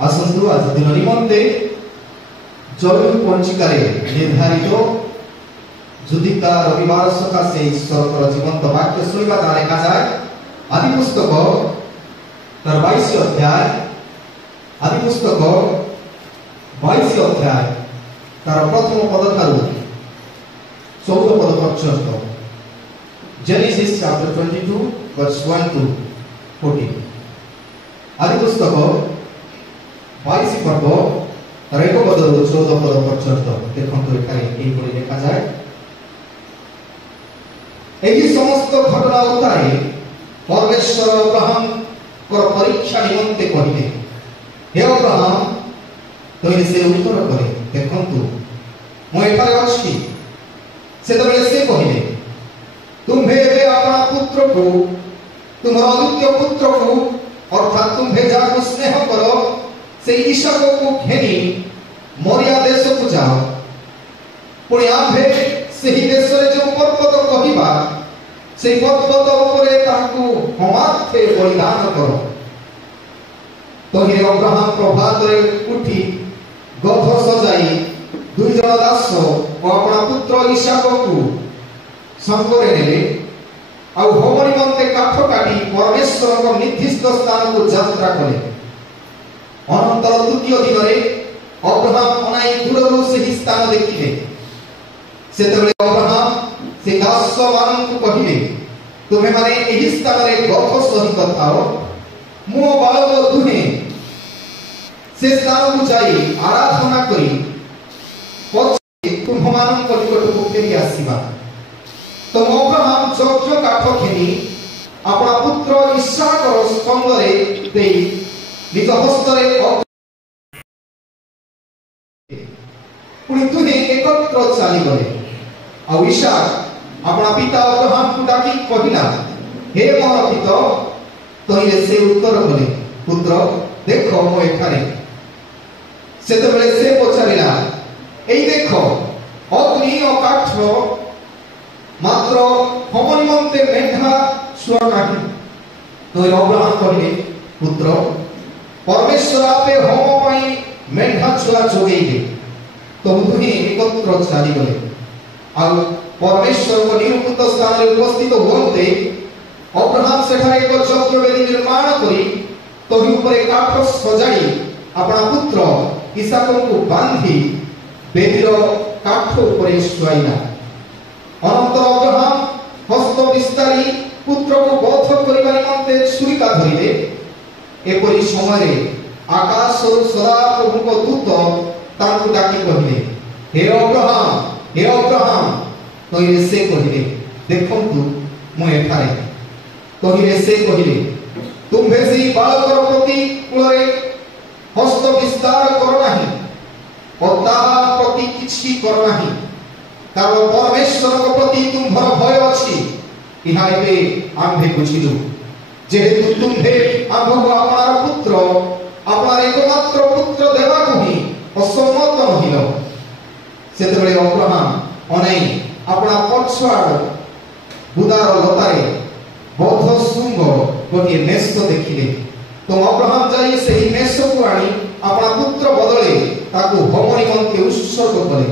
आसतु आज दिन निमंते जरूर पंचिकारे निर्धारित जुदिता रविवार सकाशे ईश्वर जीवंत वाक्य शुणा द्वारा देखा जाए आदि पुस्तक तार 22 अध्याय आदि पुस्तक 22 अध्याय तार प्रथम पद ठारू 14 पद पर्यंत जेनेसिस चैप्टर 22 verse 1 to 14 आदि पुस्तक 22 पर्व तार 1 पदरू 14 पद पर्यंत देखंतु एखाने एपरि देखा जाए एही समस्त घटना उतारे परमेश्वर अब्राहम को परीक्षा निमंते कहिले हे अब्राहम तोरे से उत्तर करे देखंतु मो एठारे अछि सेतबेले से कहिले तुम्हे एबे अपना पुत्र को तुम्हारा अद्वितीय पुत्र को अर्थात तुम्हे जाको स्नेह करो से ईशाक को घेनी मोरिया देश को जाओ पुणी आम्भे सेही देश रे जो पर्वत कहिबा से पर्वत उपरे ताकू हमाथे बलिदान करो तो हे अब्राहम प्रभात रे उठी गध सजाई दुई जन दास और अपना पुत्र ईशाक को संगरे नेले आ होम निमंते काठ काटी परमेश्वर को निर्दिष्ट स्थान को यात्रा कले अनंतर द्वितीय दिन रे अब्राहम अनाई दूररू से स्थान देखिले सेतबेले अब्राहम से दास मान को कहिले तुमे माने एही स्थान रे गथ सहित थाओ मो बालक दुहे से स्थान को जाई आराधना करी पछे तुम मान को निकट को फेरी आसीबा तो अब्राहम यज्ञ काठ खेनी अपना पुत्र इसहाक स्तंभ रे देई निज हस्त रे पुणी दुहे एकत्र चली गले आ इसहाक अपना पिता अब्राहम को डाकी कहिला हे मोर पिता तोइले से उत्तर कले पुत्र देखो मो एठारे सेतबेले से पछारिला एई देखो अग्नि और काठ मात्र होम निमंते मेढा सुआ नाही तो अब्राहम कहिले पुत्र परमेश्वर आपे होम पई मेढा छुआ जोगेइले तो दुहे एकत्र चली गले आ परमेश्वर को निरुक्त स्थान रे उपस्थित होते अब्राहम सेठारे एक यज्ञ वेदी निर्माण करी तहि ऊपर काठ सजाई अपना पुत्र इसहाक को बांधी वेदीर काठ ऊपर सुआइला अनंतर अब्राहम हस्त विस्तारी पुत्र को बध करिबा निमंते छुरिका धरिले एपरि समय आकाश और सदा प्रभु को दूत ताकू डाकी कहिले हे अब्राहम तोइले से कहिले देखंतु मो एठारे तोइले से कहिले तुम्हे से बालकर प्रति कुलरे हस्त विस्तार करो नाही और ताहा प्रति किछि करो नाही कारण परमेश्वर को प्रति तुम्हर भय अछि इहा एबे आम्भे बुझिलु जेहेतु तुम्हे आम्भको आपनार पुत्र आपनार एकमात्र पुत्र देवा को ही असम्मत नहिलो सेतबेले अब्राहम अनै अपना पछुआड़ बुदार लतारे बौद्ध सुंग गोटे मेष देखिले तो अब्राहम जाई सेही मेष को आनी अपना पुत्र बदले ताकू होम निमंते उत्सर्ग कले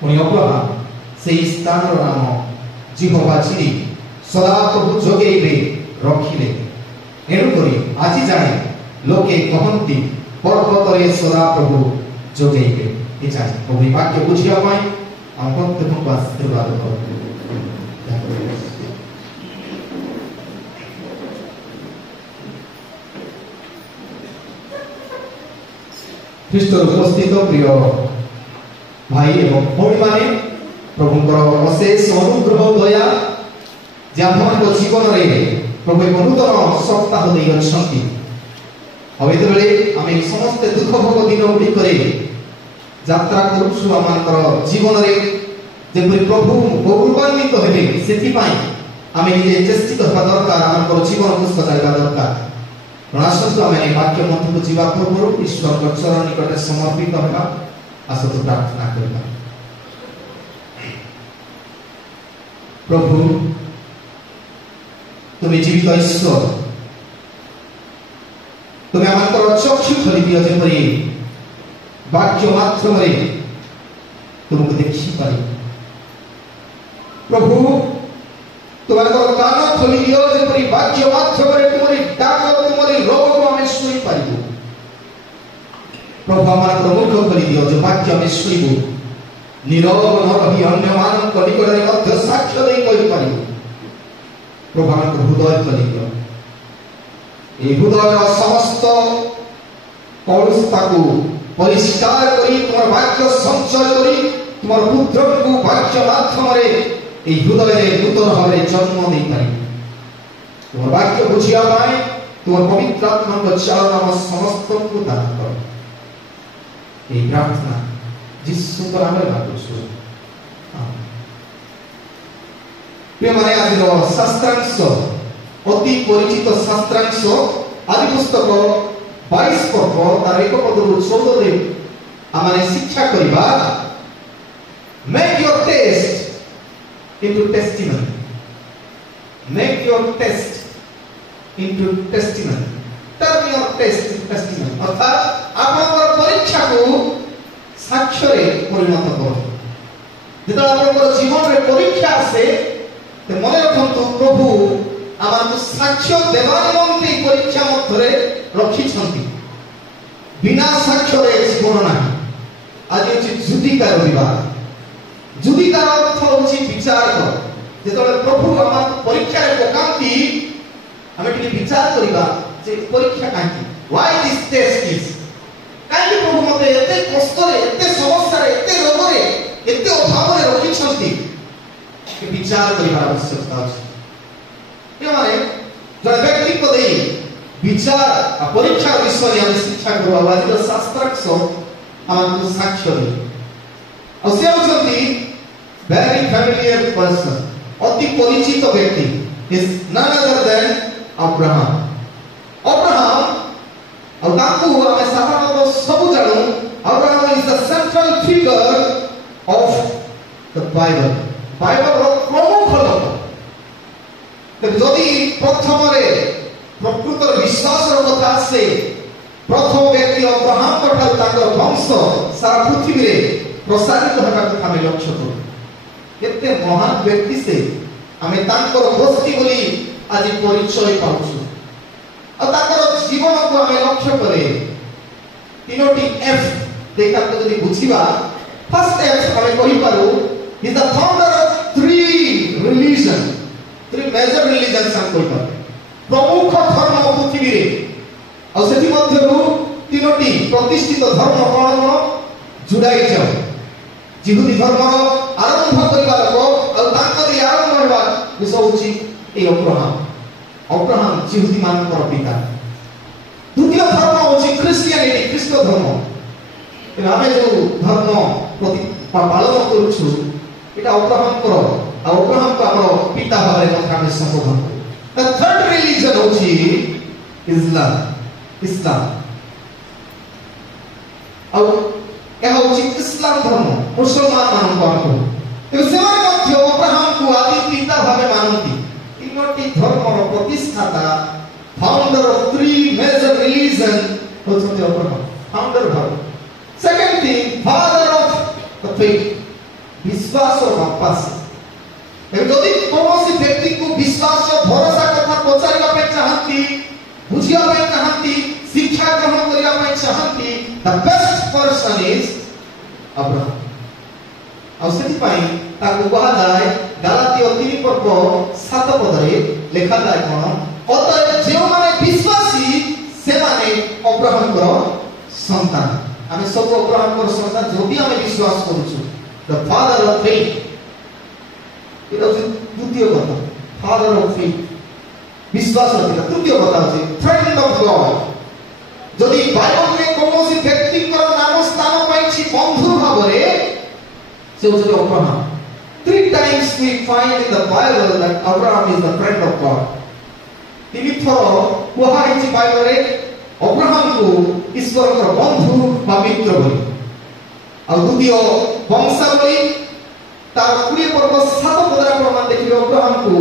पुणी अब्राहम सेही स्थान नाम जिहोवा जिरी सदा प्रभु जोगेइबे रखिले एनु करी आज जाने लोके कहंती पर्वत रे सदा प्रभु जोगेइबे ए जाने प्रभु वाक्य बुझिया पाई हम प्रत्येक को आशीर्वाद करो ख्रीष्ट उपस्थित प्रिय भाई एवं भौणी माने प्रभुଙ୍କର अशेष अनुग्रह दया जे हमर जीवन रे प्रभु एक नूतन सप्ताह देई अछंती अब एतबेले आमे समस्त दुख भोग दिन उडी करे यात्रा करूछु आमानकर जीवन रे जेपरि प्रभु गौरवान्वित हेबे सेति पाई आमे जे चेष्टित होबा दरकार आमानकर जीवन को सजाइबा दरकार प्रणासंतु आमे वाक्य मध्य को जीवा पूर्व ईश्वर को चरण निकट समर्पित होबा आसतु प्रार्थना करबा प्रभु तुम्हें जीवित ईश्वर तुम्हें आमानकर चक्षु ଖୋଲି ଦିଅ ଯେପରି ବାକ୍ୟ ମାଧ୍ୟମରେ ତୁମକୁ ଦେଖିପାରି। ପ୍ରଭୁ ତୁମର କାନ ଖୋଲି ଦିଅ ଯେପରି ବାକ୍ୟ ମାଧ୍ୟମରେ ତୁମରି ଡାକ ତୁମରି ରୋଗକୁ ଆମେ ଶୁଣିପାରିବୁ। ପ୍ରଭୁ ଆମର ମୁଖ ଖୋଲି ଦିଅ ଯେ ବାକ୍ୟ ଆମେ ଶୁଣିବୁ, ନିରବ ନ ରହି ଅନ୍ୟମାନଙ୍କ ନିକଟରେ ମଧ୍ୟ ସାକ୍ଷ୍ୟ ଦେଇ କହିପାରିବୁ। ପ୍ରଭୁ ଆମର ହୃଦୟ ଖୋଲି ଦିଅ, এই হৃদয়ের সমস্ত কলুষতাকু পরিষ্কার করি তোমার বাক্য সঞ্চয় করি তোমার পুত্রকু বাক্য মাধ্যমে এই হৃদয়ে নূতন ভাবে জন্ম দেই পারি। তোমার বাক্য বুঝিয়া পাই তোমার পবিত্র আত্মাকে চালনা সমস্তকে দান কর। এই প্রার্থনা যিশুর নামে মাগিছো। প্রিয় মানে আজর শাস্ত্রাংশ অতি পরিচিত শাস্ত্রাংশ আদি পুস্তক 22 পর্ব তার 1 পদରୁ 14 ଆମେ ଶିକ୍ଷା କରିବା। Make your taste into testimony. Make your test into testimony. Turn your test into testimony. অর্থাৎ আপনার পরীক্ষাକୁ সাক্ষ্যরে পরিণত করুন। যেটা আপনার জীবনের পরীক্ষা আছে তে মনে রাখন্তু প্রভু আমাকে সাক্ষ্য দেবার নিমন্তে পরীক্ষা মধ্যে রক্ষিছন্তি। বিনা সাক্ষ্যরে জীবন না। আজ হচ্ছে যুদিকার বিবাহ। যুদিকার অর্থ হচ্ছে বিচার কর। যেতবে প্রভু আমার পরীক্ষারে পকান্তি আমি টিকে বিচার করিবা যে পরীক্ষা কাহিকি, why this test is, কাহিকি প্রভু মতে এতে কষ্টরে এতে সমস্যারে এতে রোগরে এতে অভাবরে রক্ষিছন্তি বিচার করিবার আবশ্যকতা আছে। মানে জনে ব্যক্তিত্ব দেই বিচার আর পরীক্ষার বিষয়ে আমি শিক্ষা করব। আজর শাস্ত্রাংশ আমাকে সাক্ষ্য দেই। আর সে হচ্ছেন ভেরি ফ্যামিলিয়ার পারসন, অতি পরিচিত ব্যক্তি। Is none other than Abraham. Abraham আর তাকু আমি সাধারণত সবু জানু Abraham is the central figure of the Bible. বাইবেলর প্রমুখ লোক। যদি প্রথমরে প্রকৃত বিশ্বাসের কথা আসে প্রথম ব্যক্তি অব্রাহাম ঠার তাঁর বংশ সারা পৃথিবীরে প্রসারিত হওয়ার কথা আমি লক্ষ্য করি। কেতে মহান ব্যক্তি সে, আমি তাঁর গোষ্ঠী বলি আজ পরিচয় পাচ্ছু। আর তাঁর জীবনকে আমি লক্ষ্য করে তিনোটি এফ দেখা যদি বুঝিবা। ফার্স্ট এফ আমি কহিপারু he is the founder of 3 religion, 3 major religions আমি কহিপারু। প্রমুখ ধর্ম পৃথিবীরে আর সেটি মধ্যরু তিনোটি প্রতিষ্ঠিত ধর্ম কোন কোন? জুডাইজম, জিহুদি ধর্মর আরম্ভ করিবার লোক আর তাঁকরি আরম্ভ হবার বিষয় হচ্ছে এই অব্রাহাম। অব্রাহাম জিহুদি মানকর পিতা। দ্বিতীয় ধর্ম হচ্ছে খ্রিস্টিয়ানিটি, খ্রিস্ট ধর্ম। আমি যে ধর্ম প্রতি পালন করছু এটা অব্রাহামকর, আর অব্রাহামকে আমার পিতা ভাবে কথা আমি সম্বোধন করি। The third religion হচ্ছে ইসলাম, ইসলাম। আর ଏହା ହଉଛି ଇସଲାମ ଧର୍ମ, ମୁସଲମାନ ମାନଙ୍କ ଅର୍ଥ। ତେବେ ସେମାନେ ମଧ୍ୟ ଅବ୍ରାହାମକୁ ଆଦି ପିତା ଭାବେ ମାନନ୍ତି। ତିନୋଟି ଧର୍ମର ପ୍ରତିଷ୍ଠାତା, ଫାଉଣ୍ଡର ଅଫ 3 ମେଜର ରିଲିଜନ ହେଉଛନ୍ତି ଅବ୍ରାହାମ, ଫାଉଣ୍ଡର ଭାବେ। Second thing, father of the faith, ବିଶ୍ୱାସର ବାପା ସେ। ଏବେ ଯଦି କୌଣସି ବ୍ୟକ୍ତିକୁ ବିଶ୍ୱାସ ଭରସା କଥା ପଚାରିବା ପାଇଁ ଚାହାନ୍ତି, ବୁଝିବା ପାଇଁ ଚାହାନ୍ତି, ଶିକ୍ଷା ଗ୍ରହଣ କରିବା ପାଇଁ ଚାହାନ୍ତି, the best person is Abraham. ଆଉ ସେଥିପାଇଁ ତାକୁ କୁହାଯାଏ ଗାଲାତୀୟ 3 ପର୍ବ 7 ପଦରେ ଲେଖାଯାଏ କ'ଣ? ଅତଏବ ଯେଉଁମାନେ ବିଶ୍ୱାସୀ ସେମାନେ ଅବ୍ରାହାମଙ୍କର ସନ୍ତାନ। ଆମେ ସବୁ ଅବ୍ରାହାମଙ୍କର ସନ୍ତାନ ଯଦି ଆମେ ବିଶ୍ୱାସ କରୁଛୁ। the father of faith, এটা হচ্ছে দ্বিতীয় কথা, ফাদার অফ ফেথ, বিশ্বাস রক্ষা। তৃতীয় কথা হচ্ছে ফ্রেন্ড অফ গড। যদি বাইবেলে কৌশি ব্যক্তিଙ୍କର নাম স্থান পাইছি বন্ধু ভাবে সে হচ্ছে Abraham. 3 times we find in the Bible that Abraham is the friend of God. 3 থর কুহা হইছি বাইবেলে অব্রাহামକୁ ଈଶ୍ୱରଙ୍କର ବନ୍ଧୁ ବା ମିତ୍ର ବୋଲି। ଆଉ ଦ୍ୱିତୀୟ ବଂଶାବଳୀ তার 20 পর্ব 7 পদরে প্রমাণ দেখিবে অব্রাহামକୁ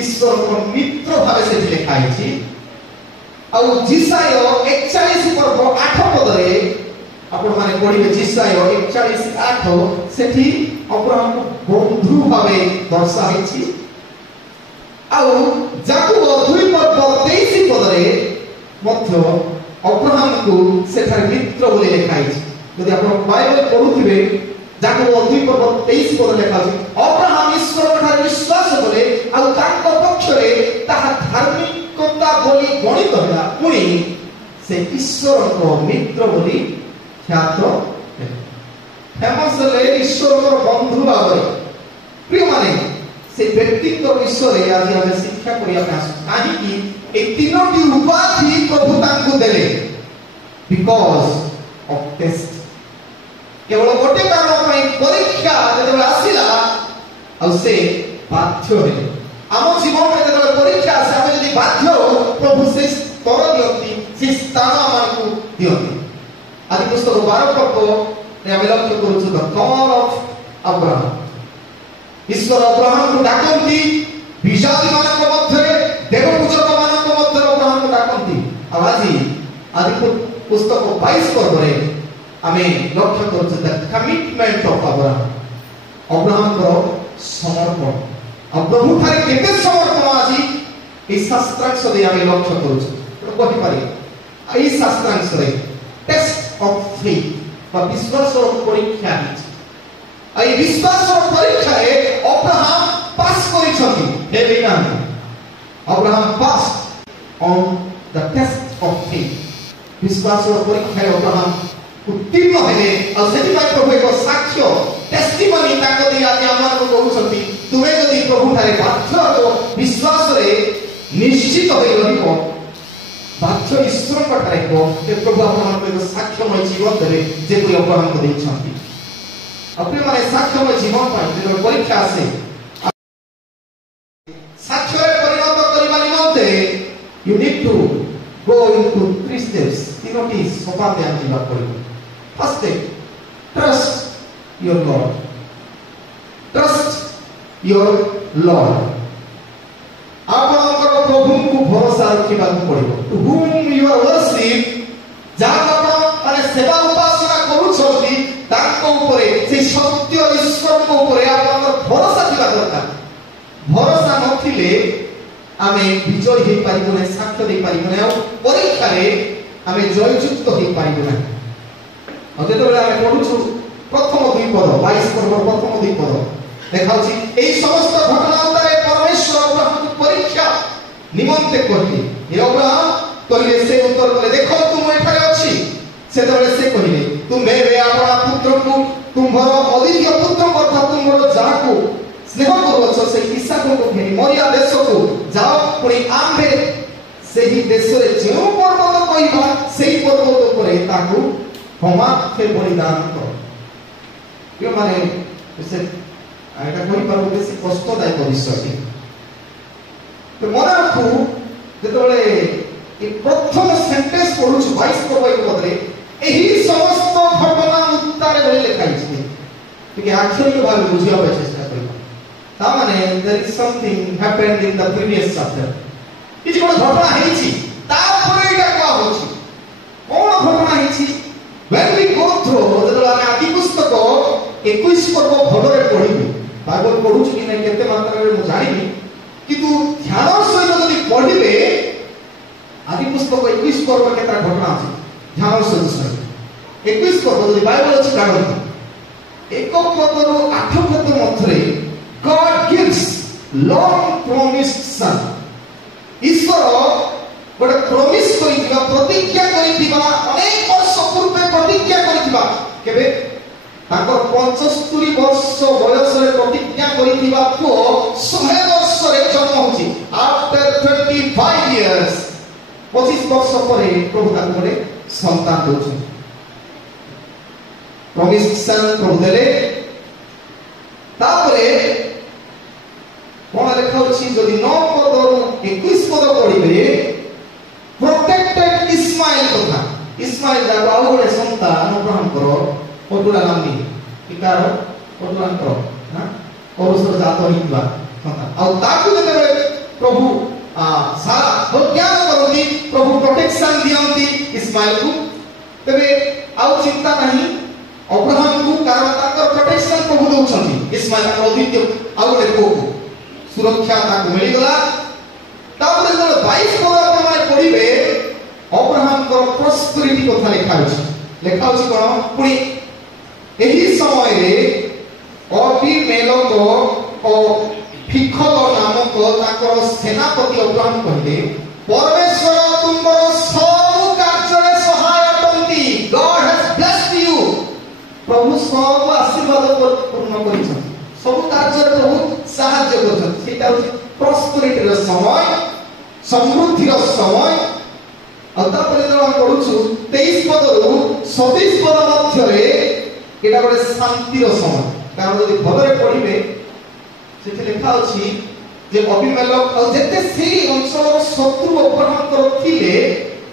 ଈଶ୍ୱରଙ୍କ ମିତ୍ର ଭାବେ ସେଠି ଲେଖା ହେଇଛି। ଆଉ ଜିସାୟ 41 ପର୍ବ 8 पढ़िबे जिसाय 41:8 सेठी अब्राहम को बंधु भावे दर्शा हेछि आउ याकूब 2:23 पदरे मध्य अब्राहम को सेठार मित्र बोली लिखा है। यदि आप बाइबल पढ़ुथिबे याकूब 2:23 पद लिखा है अब्राहम ईश्वर ठारे विश्वास कले आ तांको पक्षरे ताहा धार्मिकता बोली गणित होला पुनी से ईश्वर को मित्र बोली ख्यात फेमस ले ईश्वर को बंधु भावे प्रिय माने से व्यक्तित्व विषय रे आज हम शिक्षा करिया पास काहे कि ए तीनोटी उपाधि प्रभु तांको देले बिकॉज़ ऑफ टेस्ट केवल गोटे कारण पई परीक्षा जब आसीला आ से बाध्य हे आम जीवन में जब परीक्षा आसे हम यदि बाध्य प्रभु से स्तर दियंती से स्थान हमको दियंती आदि पुस्तक 12 पद रे हम लक्ष्य करू the call of Abraham Ishwar Abraham को डाकंती विजाति मानक मध्य देवपूजक मानक मध्य अब्राहम को डाकंती आदि पुस्तक 22 पद रे आमे लक्ष्य करू द कमिटमेंट ऑफ अब्राहम को समर्पण आ प्रभु थारे केते समर्पण आजी ए शास्त्रांश दे आमे लक्ष्य करू तो कहि पारि ए शास्त्रांश रे टेस्ट ऑफ फेथ बा विश्वास और परीक्षा आई विश्वास और परीक्षा रे अब्राहम पास करिसथि हेले ना Abraham pass on the test of faith विश्वास और परीक्षा रे अब्राहम उत्तीर्ण हेले और सेति भाई प्रभु एक साक्ष्य टेस्टिमनी ताको दे आज हमर को कहउछथि तुमे जदि प्रभु थारे बाध्य तो विश्वास रे निश्चित होई रहिबो बाध्य ईश्वर पठारे को ते प्रभु आपन को एक साक्ष्यमय जीवन देले जे कोई अब्राहम को दैछथि अपने माने साक्ष्यमय जीवन पाई जे परीक्षा आसे साक्ष्य रे परिणत करिबा निमंते you need to go into 3 steps तीनोटी सोपान ध्यान दिबा पड़िबो first step trust your lord trust your lord आपनकर प्रभु को भरोसा रखिबा पड़िबो to whom you are worship जाहा आपण माने सेवा उपासना करूछथि ताको ऊपर से सत्य ईश्वर को ऊपर आपनकर भरोसा दिबा दरकार भरोसा नथिले आमे विजय हे पारिबो नै साक्ष्य दे पारिबो नै परीक्षा रे आमे जययुक्त हे पारिबो नै अते तो आमे पढुछु प्रथम 2 पद 22 पर्व प्रथम 2 पद देखाउछि एई समस्त घटना उतारे परमेश्वर अब्राहम को परीक्षा निमंते करथि हे अब्राहम कहिले से उत्तर करे देखो तुम एठारे अछि से तबले से कहिले तुमे रे आपना पुत्र को तुम्हरो अद्वितीय पुत्र अर्थात तुम्हरो जाको स्नेह करूछ से इसहाक को घेनी मरिया देश को जाओ पुणी आंबे सेही देश रे जेउ पर्वत कहिबा सेही पर्वत ऊपर ताकू होमाखे बलिदान करो यो माने से एटा कोइ पर बेसी कष्टदायक विषय तो मने रखू जेतबेले ए प्रथम सेंटेंस पढुछु 22 पद रे एही समस्त घटना उत्तारे बोली लिखाई छै कि एक्चुअली भाव बुझिया पे चेष्टा करिबा ता माने there is something happened in the previous chapter किछि कोन घटना हेछि ता ऊपर एटा का होछि कोन घटना हेछि व्हेन वी गो थ्रू जेतबेले हम आदि पुस्तक 21 पर्व भलरे पढिबे बाइबल पढुछु कि नै केते मात्रा रे मु जानिनी किंतु ध्यान सहित जदि पढिबे आदि पुस्तक 21 पर्व केता घटना अछि ध्यान सहित 21 पर्व जदि बाइबल अछि कागज एक पदरो 8 पद मथरे गॉड गिव्स लॉन्ग प्रॉमिस्ड सन ईश्वर गोटे प्रॉमिस करिथिबा प्रतिज्ञा करिथिबा अनेक वर्ष पूर्वे प्रतिज्ञा करिथिबा केबे ताकर 75 वर्ष बयस रे प्रतिज्ञा करिथिबा को 100 वर्ष रे जन्म होछि आफ्टर 25 इयर्स 25 वर्ष परे प्रभु ताको गोटे संतान दोछु प्रॉमिस्ड सन प्रभु देले तापरे कोन लेखा अछि जदि 9 पदरो 21 पद पढिबे प्रोटेक्टेड इस्माइल कथा इस्माइल जा आउ गोटे संतान अब्राहम करो पटुला नामी इकार पटुला करो ना औरसर जात होइबा संतान आ ताकु जेते प्रभु सारा ज्ञान करती प्रभु प्रोटेक्शन दियंती इस्माइल को तबे आउ चिंता नहीं अब्राहम को कारण ताकर प्रोटेक्शन प्रभु दउछंती इस्माइल ताकर अद्वितीय आउ गोटे पुओ को सुरक्षा ताको मिली गला तापर जो 22 पद आपण पढिबे अब्राहम को प्रॉस्पेरिटी कथा लिखा अछि कोन पुनी एही समय रे अबीमेलेक ओ फिखल नामक ताकर सेनापति अब्राहम कहले परमेश्वर तुमर सब कार्य सहाय करती गॉड हैज ब्लेस्ड यू प्रभु सब आशीर्वाद पूर्ण करिछन सब कार्य प्रभु सहाय्य करछन सेटा प्रॉस्पेरिटी रो समय समृद्धि रो समय अतापरे जो हम पढुछु 23 पद रु 27 पद मध्य रे एटा गोटे शांति रो समय कारण जदि भलरे पढिबे सेठी लिखा अछि जे अबीमेलेक जेते सेही अंचल शत्रु अब्राहम कर थिले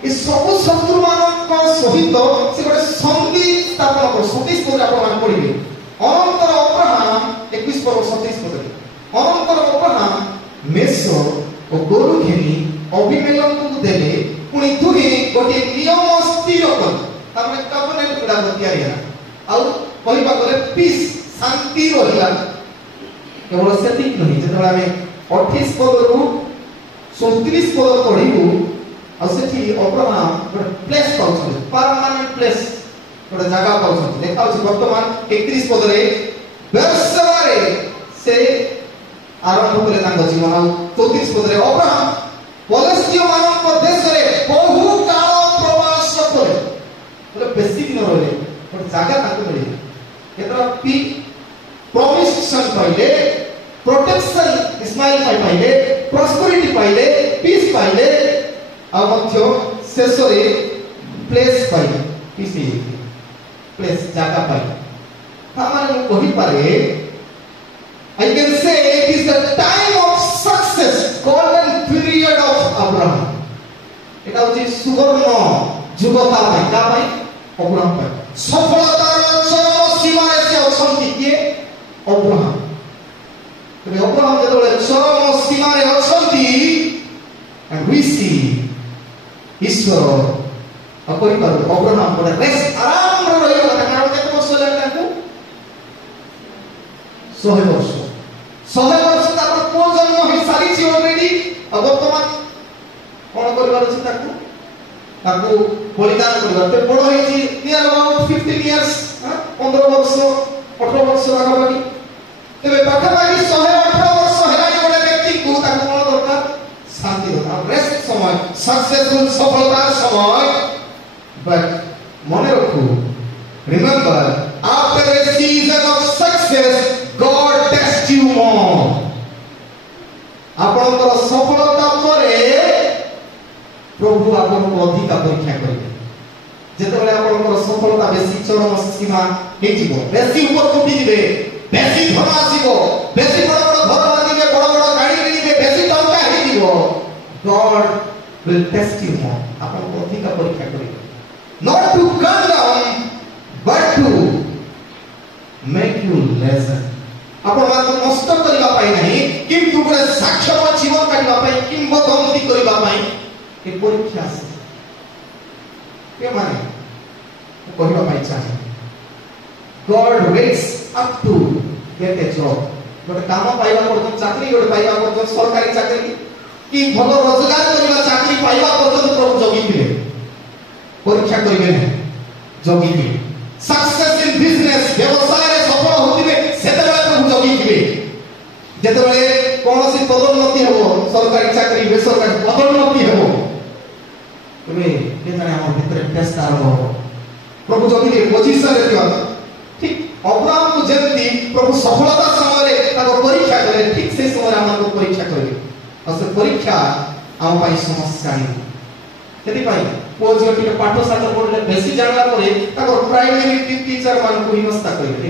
ए सब शत्रु मानक सहित से गोटे संधि स्थापन कर 27 पद आपण पढिबे अनंतर अब्राहम 21 पद 27 पद अनंतर अब्राहम मेसो ओ गोरु घेनी अबीमेलेक को देले पुनी दुहे गोटे नियम स्थिर कर तामे कवनेंट गुडा तयारी है आ कहिबा गले पीस शांति रहिला केवल सेतिक नहीं जेतबे आमे 28 पद रु 37 पद पढिबु आ सेठी अब्राहम गोटे प्लेस पाउछ परमानेंट प्लेस गोटे जगह पाउछ लेखा अछि वर्तमान 31 पद रे बेरशेबा रे से आरंभ करे तांग जीवन आ 34 पद रे अब्राहम पलेस्तीन मानक देश रे बहु काल प्रवास करे बोले बेसी दिन रहले गोटे जगह ताको मिले केतरा पी प्रॉमिशन पाइले प्रोटेक्शन इस्माइल पाइले प्रॉस्पेरिटी पाइले पीस पाइले आ मध्य शेषरे प्लेस पाइले पीस प्लेस जगह पाइले हमारे को कहि पारे I can say it is the time of success golden period of Abraham এটা হচ্ছে সুবর্ণ যুগতা ভাই কা ভাই अब्राहम ভাই সফলতার চরম সীমারে সে অছন্তি কে अब्राहम তবে अब्राहम যেতବେଳେ চরম সীমারে অছন্তি and we see ईश्वर अपरि पर अब्राहम पर रेस्ट आराम रे रहिला कारण केते वर्ष लागला ताकू 100 वर्ष 100 वर्ष तापर को जन्म हे सारी छी ऑलरेडी अब वर्तमान कोन करबार अछि ताकू ताकू बलिदान करबार ते बड़ होई छी नियर अबाउट 15 इयर्स 15 वर्ष 18 वर्ष लागबाकी तेबे पाखापाखि 118 वर्ष हेलानी गोटे व्यक्ति को ताकू कोन दरकार शांति दरकार रेस्ट समय सक्सेसफुल सफलतार समय बट मने रखू remember after a season of success God tests you more आपनकर सफलता परे प्रभु आपनको अधिक परीक्षा करिवे जेतबेले आपनकर सफलता बेसी चरम सीमा हे जीवो बेसी ऊपर उठी दिबे बेसी धन आसीबो बेसी बड़ बड़ घर आदिबे बड़ बड़ गाड़ी किनिबे बेसी टंका हे जीवो God will test you more आपनको अधिक परीक्षा करिवे not to come down but to make you lesson आपण मानको नष्ट करिबा पाई नहीं किंतु गोटे साक्षर जीवन काटिबा पाई किंबदंती करिबा पाई ए परीक्षा से के माने कहिबा पाई चाहे God waits up to get a job गोटे काम पाइबा पर्यंत चाकरी गोटे पाइबा पर्यंत सरकारी चाकरी कि भलो रोजगार करिबा चाकरी पाइबा पर्यंत प्रभु जगी दिले परीक्षा करिबे नहीं जगी दिले सक्सेस इन बिजनेस व्यवसाय रे सफल होतिबे सेतेबेले प्रभु जगी दिबे जेतेबेले कोनोसी पदोन्नति हेबो सरकारी चाकरी बेसरकारी पदोन्नति हेबो तबे के जाने हमर भितरे टेस्ट आरंभ हो प्रभु जगी दिबे पोजीशन रे दियो ठीक अब्राहम को जेंती प्रभु सफलता समय रे ताको परीक्षा करे ठीक से समय हमको परीक्षा करे और से परीक्षा हम पाई समस्या नहीं सेति पाई पोज के पाठ साथ पढले बेसी जानला परे ताको प्राइमरी टीचर मान को हिमस्ता करिले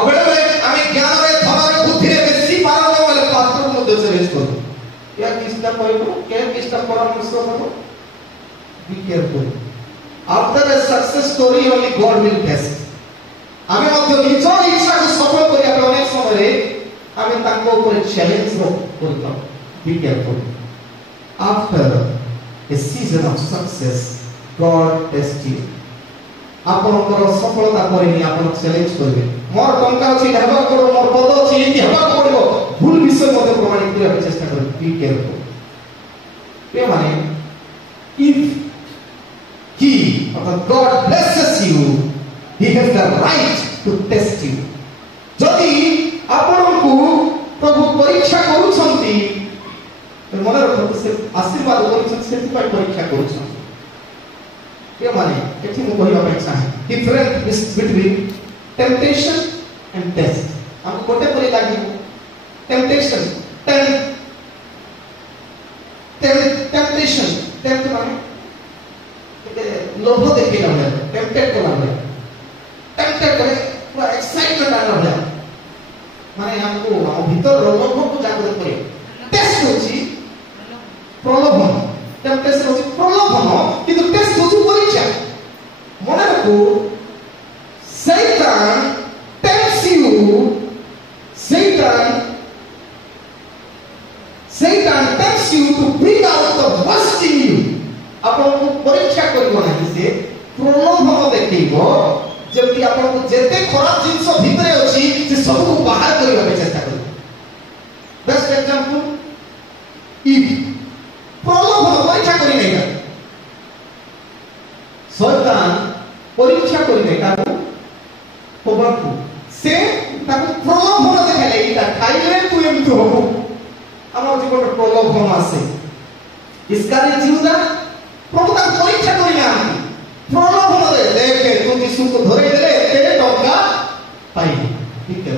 अबेले आमे ज्ञान रे धन रे बुद्धि रे बेसी पारंगम वाले पात्र मध्ये से रेस करू या किसटा कहबो के किसटा परामर्श करबो be careful after a success story only God will test आमे मध्ये निज इच्छा को सफल करिया अनेक समय रे आमे ताको ऊपर चैलेंज करतो B careful after a season of success God tests you आपनकर सफलता करेनी आपन चैलेंज करबे मोर टंका अछि हेबा करो मोर पद अछि एति हेबा पड़िबो भूल विषय मते प्रमाणित करबा चेष्टा कर बी केयरफुल पे माने if he or God blesses you he has the right to test you जदि आपनकु प्रभु परीक्षा करूछंती तो मन रखो से आशीर्वाद करूछंती सेति पय परीक्षा करूछंती ये माने एठी मु कहिबा ପାଇଁ चाहे difference between temptation and test हम कोटे परि लागि temptation temptation tempt माने लोभ देखि लागे टेम्पटेड को लागे टेम्पटेड करे पूरा एक्साइटमेंट आ रहा माने हमको हम भीतर लोभ को जागृत करे टेस्ट होची प्रलोभन टेम्पटेशन होची प्रलोभन किंतु टेस्ट होची परीक्षा मने रखो Satan tempts you to bring out the worst in you आपको परीक्षा करबो नाही से प्रलोभन देखिबो जबकि आपको जेते खराब जिंस भितरे अछि से सब को बाहर करबा चेष्टा करबो बेस्ट एग्जांपल इफ प्रलोभन परीक्षा करि नै शैतान परीक्षा करिबे काको होबाकू से ताको प्रलोभन देखाले इटा खाइले तू एमति होबो हमर जीवन प्रलोभन आसे इसका जीवना प्रभु ताको परीक्षा करिया प्रलोभन दे देखे तू यीशु को धरे देले ते टंका पाई ठीक है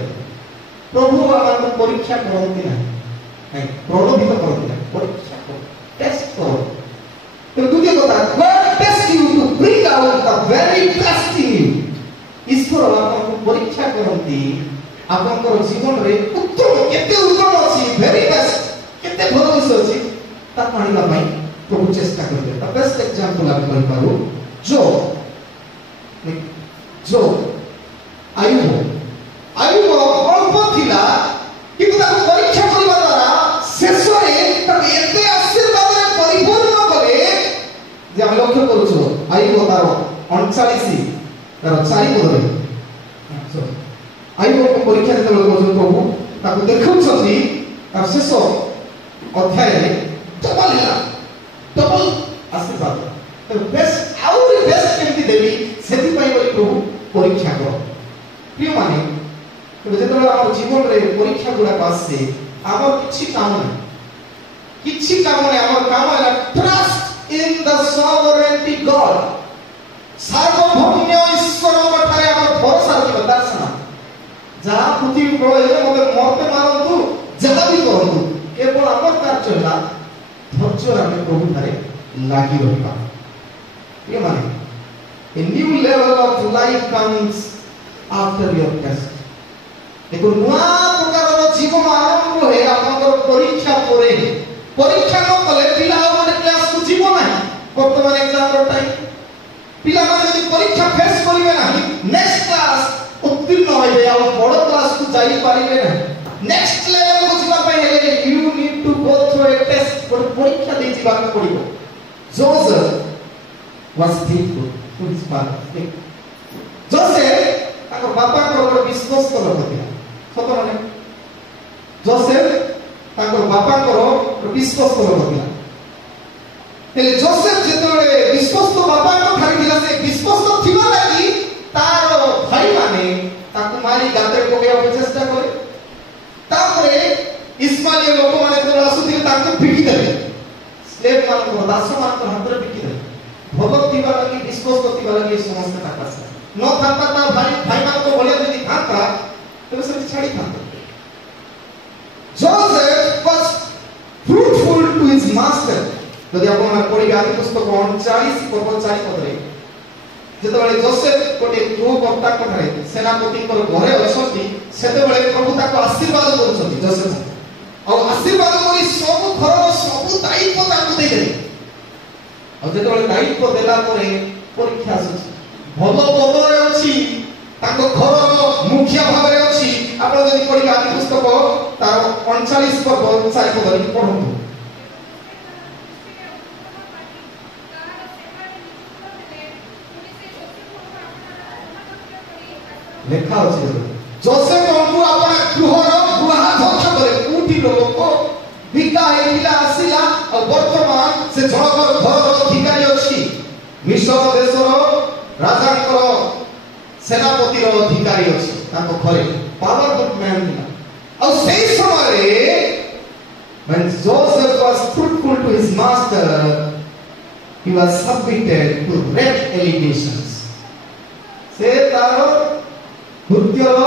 प्रभु हमर परीक्षा करते नहीं प्रलोभित करते नहीं परीक्षा करो टेस्ट करो तो दूसरी कथा God test you to bring out the very best in you ईश्वर आपको परीक्षा करती आपनकर जीवन रे उत्तम केते उत्तम अछि वेरी बेस्ट केते भरोसा अछि ता पानिला पई प्रभु चेष्टा करते ता बेस्ट एग्जांपल आप कहि पारो जो आयुब अल्प थिला किंतु ता परीक्षा करबा द्वारा शेष रे ता एते आशीर्वाद रे परिपूर्ण करे जे हम लक्ष्य करूछु आयुब तारो 39 तारो 4 पदरे आयुब को परीक्षा देते लोग प्रभु ताको देखौछथि तार शेष अध्याय रे डबल आशीर्वाद तो बेस्ट आउरी बेस्ट केमति देबी सेति पई बोली प्रभु परीक्षा करो प्रिय माने तो जेतले हम जीवन रे परीक्षा गुडा आसे हमर किछि काम नै हमर काम है trust in the sovereignty God सार्वभौम्य ईश्वर ठारे हमर भरोसा रखिबा दर्शन जा पृथ्वी प्रलय मते मरते मारंतु जहा भी करंतु केवल हमर कार्य होला धैर्य रखे प्रभु ठारे लागि रहबा ये माने a new level of life comes after your test एको नुआ प्रकार जीवन आरंभ होए आपनकर परीक्षा परे परीक्षा न कले पिला माने क्लास को जीवन नाही वर्तमान एग्जाम रो टाइम पिला माने यदि परीक्षा फेस करिवे नाही नेक्स्ट क्लास उत्तीर्ण होइबे आ बड़ क्लास को जाई पारिबे नाही नेक्स्ट लेवल को जीवा पय हेले you need to go through a test पर परीक्षा दे जीवा को पड़िबो Joseph was faithful to his father Joseph ताको बापा को विश्वास करो थिला सत माने जोसेफ ताको बापा को विश्वास करो थिला तेले जोसेफ जेतोले विश्वास तो बापा को खाली थिला से विश्वास तो थिबा लागि तार भाई माने ताको मारी गाते पकेया चेष्टा करे तापरे इस्माइल लोक माने तो आसुथिले ताको पिटी देले स्लेव मान को दास मान को हाथ रे पिटी देले भगत थिबा लागि विश्वास तो थिबा लागि समस्त ताकास न थाता ता भाई मान को बोले यदि थाता तो से छाड़ी थाता Joseph was fruitful to his master यदि आपण पढि गादी पुस्तक 39 पदरे जेतबेले जोसेफ कोटे दो बक्ता कथरे सेनापति को घरे असति सेतबेले प्रभु ताको आशीर्वाद करछथि जोसेफ और आशीर्वाद करी सब घर सब दायित्व ताको दे देले और जेतबेले दायित्व देला परे परीक्षा आसी भलो पदरे अछि ताको घर मुखिया भाबरे अछि आपण यदि पढि गादी पुस्तक तार 39 पद 4 पदरे पढंतु ଲେଖା ଅଛି ଯୋସେଫଙ୍କୁ ଆପଣ ଗୃହର ଗୃହାଧ୍ୟକ୍ଷ କଲେ। କୋଉଠି ଲୋକ ଭିକା ହେଇଥିଲା ଆସିଲା ଆଉ ବର୍ତ୍ତମାନ ସେ ଜଣଙ୍କର ଘରର ଅଧିକାରୀ ଅଛି, ମିଶ୍ର ଦେଶର ରାଜାଙ୍କର ସେନାପତିର ଅଧିକାରୀ ଅଛି ତାଙ୍କ ଘରେ, ପାୱାରଫୁଲ ମ୍ୟାନ୍ ଥିଲା। ଆଉ ସେଇ ସମୟରେ when Joseph was fruitful to his master, he was submitted to great allegations. ସେ ତାର ହୃଦୟର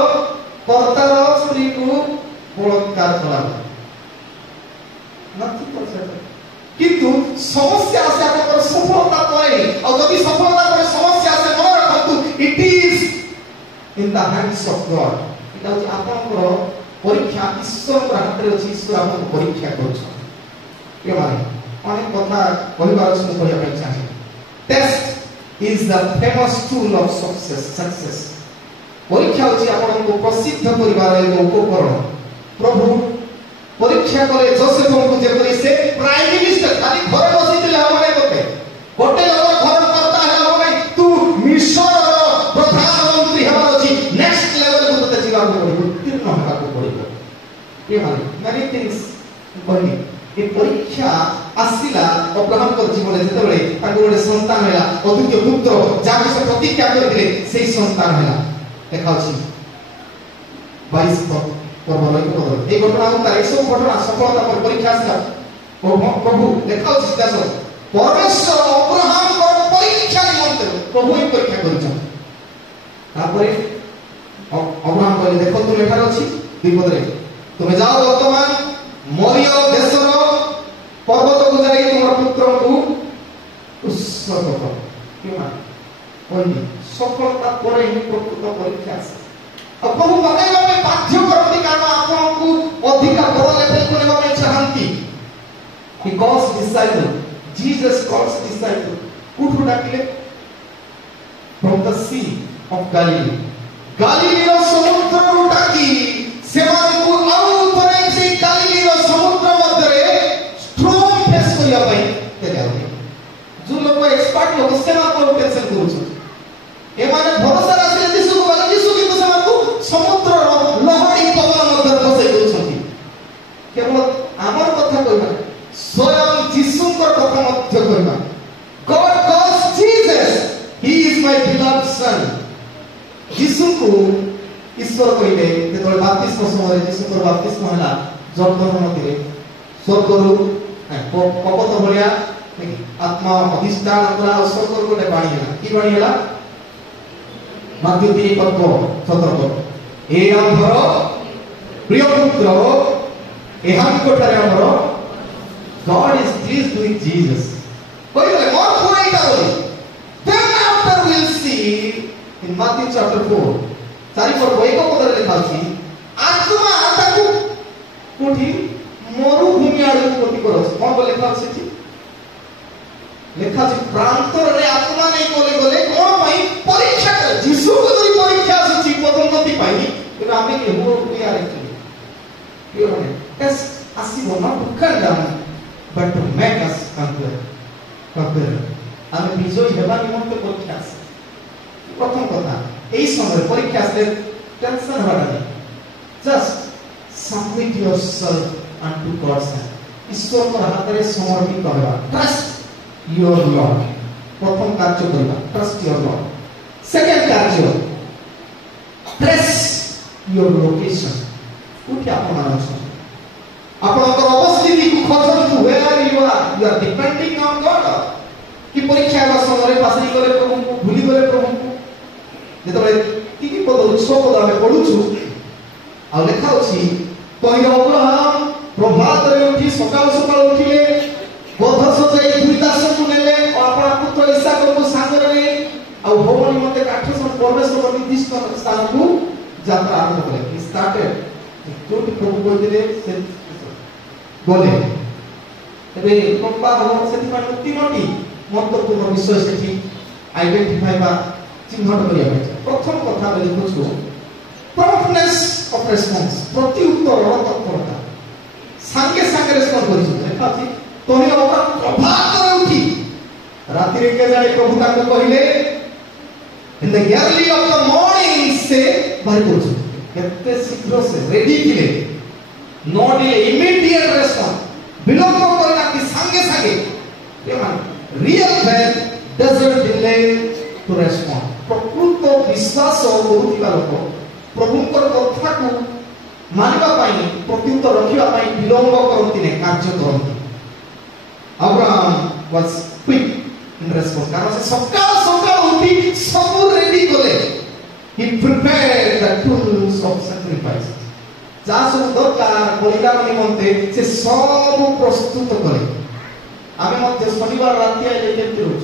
କର୍ତ୍ତାର ସ୍ତ୍ରୀକୁ ବଳାତ୍କାର କଲା। କିନ୍ତୁ ସମସ୍ୟା ଆସେ ଆପଣଙ୍କର ସଫଳତା ପରେ, ଆଉ ଯଦି ସଫଳତା ପରେ ସମସ୍ୟା ଆସେ ମନେ ରଖନ୍ତୁ, it is in the hands of God. এটা হচ্ছে ଆପଣଙ୍କର ପରୀକ୍ଷା ଈଶ୍ୱରଙ୍କ ହାତରେ ଅଛି, ଈଶ୍ୱର ଆପଣଙ୍କୁ ପରୀକ୍ଷା କରୁଛନ୍ତି। ଏମାନେ ଅନେକ କଥା କହିବାର ଅଛି, ମୁଁ କହିବା ପାଇଁ ଚାହେଁ। Test is the famous tool of success. ପରୀକ୍ଷା ହେଉଛି ଆପଣଙ୍କୁ ପ୍ରସିଦ୍ଧ କରିବାର ଏକ ଉପକରଣ। ପ୍ରଭୁ ପରୀକ୍ଷା କଲେ ଯୋସେଫଙ୍କୁ, ଯେପରି ସେ ପ୍ରାଇମ ମିନିଷ୍ଟର ଖାଲି ଘରେ ବସିଥିଲେ ହବ ନାହିଁ, ତୋତେ ଗୋଟେ ଲୋକ ଘର କର୍ତ୍ତା ହେବ ନାହିଁ, ତୁ ମିଶରର ପ୍ରଧାନମନ୍ତ୍ରୀ ହେବାର ଅଛି, ନେକ୍ସଟ ଲେଭେଲକୁ ତୋତେ ଯିବାକୁ ପଡ଼ିବ, ଉତ୍ତୀର୍ଣ୍ଣ ହେବାକୁ ପଡ଼ିବ। many things କହିଲି। ଏ ପରୀକ୍ଷା ଆସିଲା ଅବ୍ରାହମଙ୍କ ଜୀବନରେ, ଯେତେବେଳେ ତାଙ୍କୁ ଗୋଟେ ସନ୍ତାନ ହେଲା, ଅଦ୍ୱିତୀୟ ପୁତ୍ର ଯାହାକୁ ସେ ପ୍ରତିଜ୍ଞା କରିଥିଲେ, ସେଇ ସନ୍ତାନ ହେଲା। ଲେଖା ଅଛି 22 ପର୍ବର ଏକ ପଦ। এই ঘটনা তার এইসব ঘটনা সফলতা পর পরীক্ষা আসলা প্রভু লেখা ଅଛି দাস পরমেশ্বর অব্রাহামଙ୍କ পরীক্ষা নিমন্তে প্রভু ହିଁ পরীক্ষা କରିଛନ୍। তারপরে অব্রাহাম କହିଲେ, ଦେଖନ୍ତୁ ଲେଖାରେ ଅଛି 2 ପଦରେ, ତୁମେ ଯାଅ ବର୍ତ୍ତମାନ ମରିୟ ଦେଶର ପର୍ବତକୁ ଯାଇ ତୁମର ପୁତ୍ରଙ୍କୁ ଉତ୍ସର୍ଗ କର। କହିଲି ସଫଳତା ପରେ ହିଁ ପ୍ରକୃତ ପରୀକ୍ଷା ଆସେ। ଆଉ ପ୍ରଭୁ ବନେଇବା ପାଇଁ ବାଧ୍ୟ କରନ୍ତି, କାରଣ ଆପଣଙ୍କୁ ଅଧିକା ବଡ଼ ଲେଭେଲ କରିବା ପାଇଁ ଚାହାନ୍ତି। He calls disciple, Jesus calls disciple, କୋଉଠୁ ଡାକିଲେ? From the sea of Galilee, ଗାଲିଲୀର ସମୁଦ୍ରରୁ ଡାକି ସେମାନଙ୍କୁ ଆଉ ଥରେ ସେଇ ଗାଲିଲୀର ସମୁଦ୍ର ମଧ୍ୟରେ ଷ୍ଟ୍ରଙ୍ଗ ଫେସ୍ କରିବା ପାଇଁ ଦେଲେ। ଯୋଉ ଲୋକ ଏକ୍ସପର୍ଟ ଲୋକ ସେମାନଙ୍କୁ ଟେନସନ କରୁଛନ୍ତି, ଏମାନେ ଭରସା ଆସିଲେ ଯୀଶୁକୁ ଗଲେ, ଯୀଶୁ କିନ୍ତୁ ସେମାନଙ୍କୁ ସମୁଦ୍ରର ଲହଡ଼ି ପବନ ମଧ୍ୟରେ ବସେଇ ଦଉଛନ୍ତି। କେବଳ ଆମର କଥା କହିବା, ସ୍ୱୟଂ ଯୀଶୁଙ୍କର କଥା ମଧ୍ୟ କହିବା। God calls Jesus, he is my beloved son. ଯୀଶୁଙ୍କୁ ଈଶ୍ୱର କହିଲେ, ଯେତେବେଳେ ବାପ୍ତିସ୍ମ ସମୟରେ ଯୀଶୁଙ୍କର ବାପ୍ତିସ୍ମ ହେଲା ଜର୍ଦ୍ଦନ ନଦୀରେ, ସ୍ୱର୍ଗରୁ କପଟ ଭଳିଆ ଆତ୍ମା ଅଧିଷ୍ଠାନ କଲା, ସ୍ୱର୍ଗରୁ ଗୋଟେ ବାଣୀ ହେଲା। କି ବାଣୀ ହେଲା? ମାତ୍ୟ 3:17, ଏ ଆମର ପ୍ରିୟ ପୁତ୍ର, ଏହାଙ୍କଠାରେ ଆମର God is pleased with Jesus. କହିଲେ ମୋର ପୁଅ ଏଇଟା ବୋଲି। Then after we'll see in Matthew chapter 4, 4:1 ଲେଖା ଅଛି, ଆତ୍ମା ତାକୁ କୋଉଠି ମରୁଭୂମି ଆଡ଼କୁ ଗତି କରୁଛି। କଣ ଲେଖା ଅଛି ସେଠି? ଲେଖା ଅଛି ପ୍ରାନ୍ତରରେ ଆତ୍ମା ନେଇ ଗଲେ କଣ ପାଇଁ? ପରୀକ୍ଷା କରେ। ଯୀଶୁକୁ ଯଦି ପରୀକ୍ଷା ଆସୁଛି ପଦୋନ୍ନତି ପାଇଁ, ତେବେ ଆମେ କି ହୁ we are actually test ଆସିବ not to cut down but to make us compare। ଆମେ ବିଜୟୀ ହେବା ନିମନ୍ତେ ପରୀକ୍ଷା ଆସେ। ପ୍ରଥମ କଥା, এই সময় পরীক্ষা আসলে টেনশন হওয়াটা নেই, just submit yourself unto God's hand, ঈশ্বরଙ୍କ হাତରେ ସମର୍ପିତ ହେବା। ট্রাস্ট your Lord, প্রথম কার্য করিবা, ট্রাস্ট your Lord। সেকেন্ড কার্য, ট্রেস your লোকেশন, কোଠି ଆପଣ ଅଛନ୍ତି, ଆପଣଙ୍କର ଅବସ୍ଥିତିକୁ ଖୋଜନ୍ତୁ। where you are depending on God। କି ପରୀକ୍ଷା ହେବା ସମୟରେ ପାସରି ଗଲେ ପ୍ରଭୁଙ୍କୁ, ଭୁଲି ଗଲେ ପ୍ରଭୁଙ୍କୁ। ଯେତେବେଳେ 3:6 ଆମେ ପଢୁଛୁ, ଆଉ ଲେଖା ଅଛି, କହିଲେ ଅବ୍ରାହମ ପ୍ରଭାତରେ ଉଠି ସକାଳୁ ସକାଳୁ ଉଠିଲେ, ବଧ ସଜାଇ 2 ଦାସଙ୍କୁ ନେଲେ, ଆପଣା ପୁତ୍ର ଇସାକଙ୍କୁ ସାଙ୍ଗରେ ନେଇ ଆଉ ହୋମ ନିମନ୍ତେ କାଠ ପରମେଶ୍ୱର ନିର୍ଦ୍ଦିଷ୍ଟ ସ୍ଥାନକୁ ଯାତ୍ରା ଆରମ୍ଭ କଲେ। He started, ଯୋଉଠି ପ୍ରଭୁ କହିଥିଲେ ସେ ଗଲେ। ଏବେ ଲମ୍ବା ହବ, ସେଥିପାଇଁ 3ଟି ମହତ୍ୱପୂର୍ଣ୍ଣ ବିଷୟ ସେଠି ଆଇଡେଣ୍ଟିଫାଇ ବା ଚିହ୍ନଟ କରିବା ପାଇଁ। ପ୍ରଥମ କଥା ଆମେ ଦେଖୁଛୁ ପ୍ରମ୍ପଟନେସ୍ ଅଫ୍ ରେସ୍ପନ୍ସ, ପ୍ରତି ଉତ୍ତରର ତତ୍ପରତା, ସାଙ୍ଗେ ସାଙ୍ଗେ ରେସ୍ପନ୍ସ କରିଛନ୍ତି। ଲେଖା ଅଛି, ତହିଁରେ ଅବ୍ରାହମ ପ୍ରଭାତରେ ଉଠି, ରାତିରେ କେଜାଣି ପ୍ରଭୁ ତାଙ୍କୁ କହିଲେ, in the early of the morning say बारे କରୁଛୁ କେତେ ଶୀଘ୍ର ସେ ରେଡି ଥିଲେ नो डिले इमीडिएट रेस्पॉन्स विलंब करना कि संगे संगे real faith doesn't delay to respond प्रकृत विश्वास होउथिबा लोक प्रभुकर कथा को मानिबा पाई प्रत्युत्तर रखिबा पाई विलंब करंती ने कार्य करंती Abraham was quick in response कारण से सकाळ सकाळ उठी सब रेडी कले he prepared the tools of sacrifice जा सब दरकार बलिदान निमंते से सब प्रस्तुत करे आमे मध्य शनिवार राति आइले केते रोज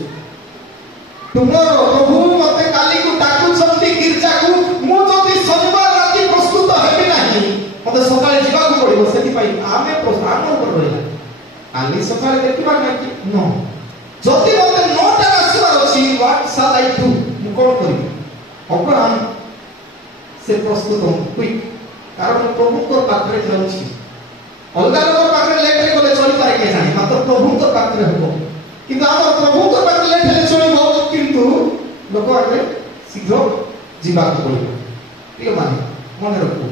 टुमरो प्रभु मते काली को डाकु छंती गिरजा को मु जदी शनिवार राति प्रस्तुत हेबी नाही मते सकाळे जिबा को पड़िबो सेति पई आमे प्रस्थान ऊपर रहला काली सकाळे देखिबा नाही नो जदी मते 9 टा आसीबार अछि व्हाट शैल आई डू मु कोन करी अब्राहम से प्रस्तुत क्विक कारण प्रभु को पाखरे जाउछि अलगा लोक पाखरे लेट रे गले चली पारे के जाने मात्र प्रभु को पाखरे होबो किंतु हम प्रभु को पाखरे लेट रे चलिबो किंतु लोक आगे शीघ्र जीवा को पड़िबो प्रिय माने मने रखो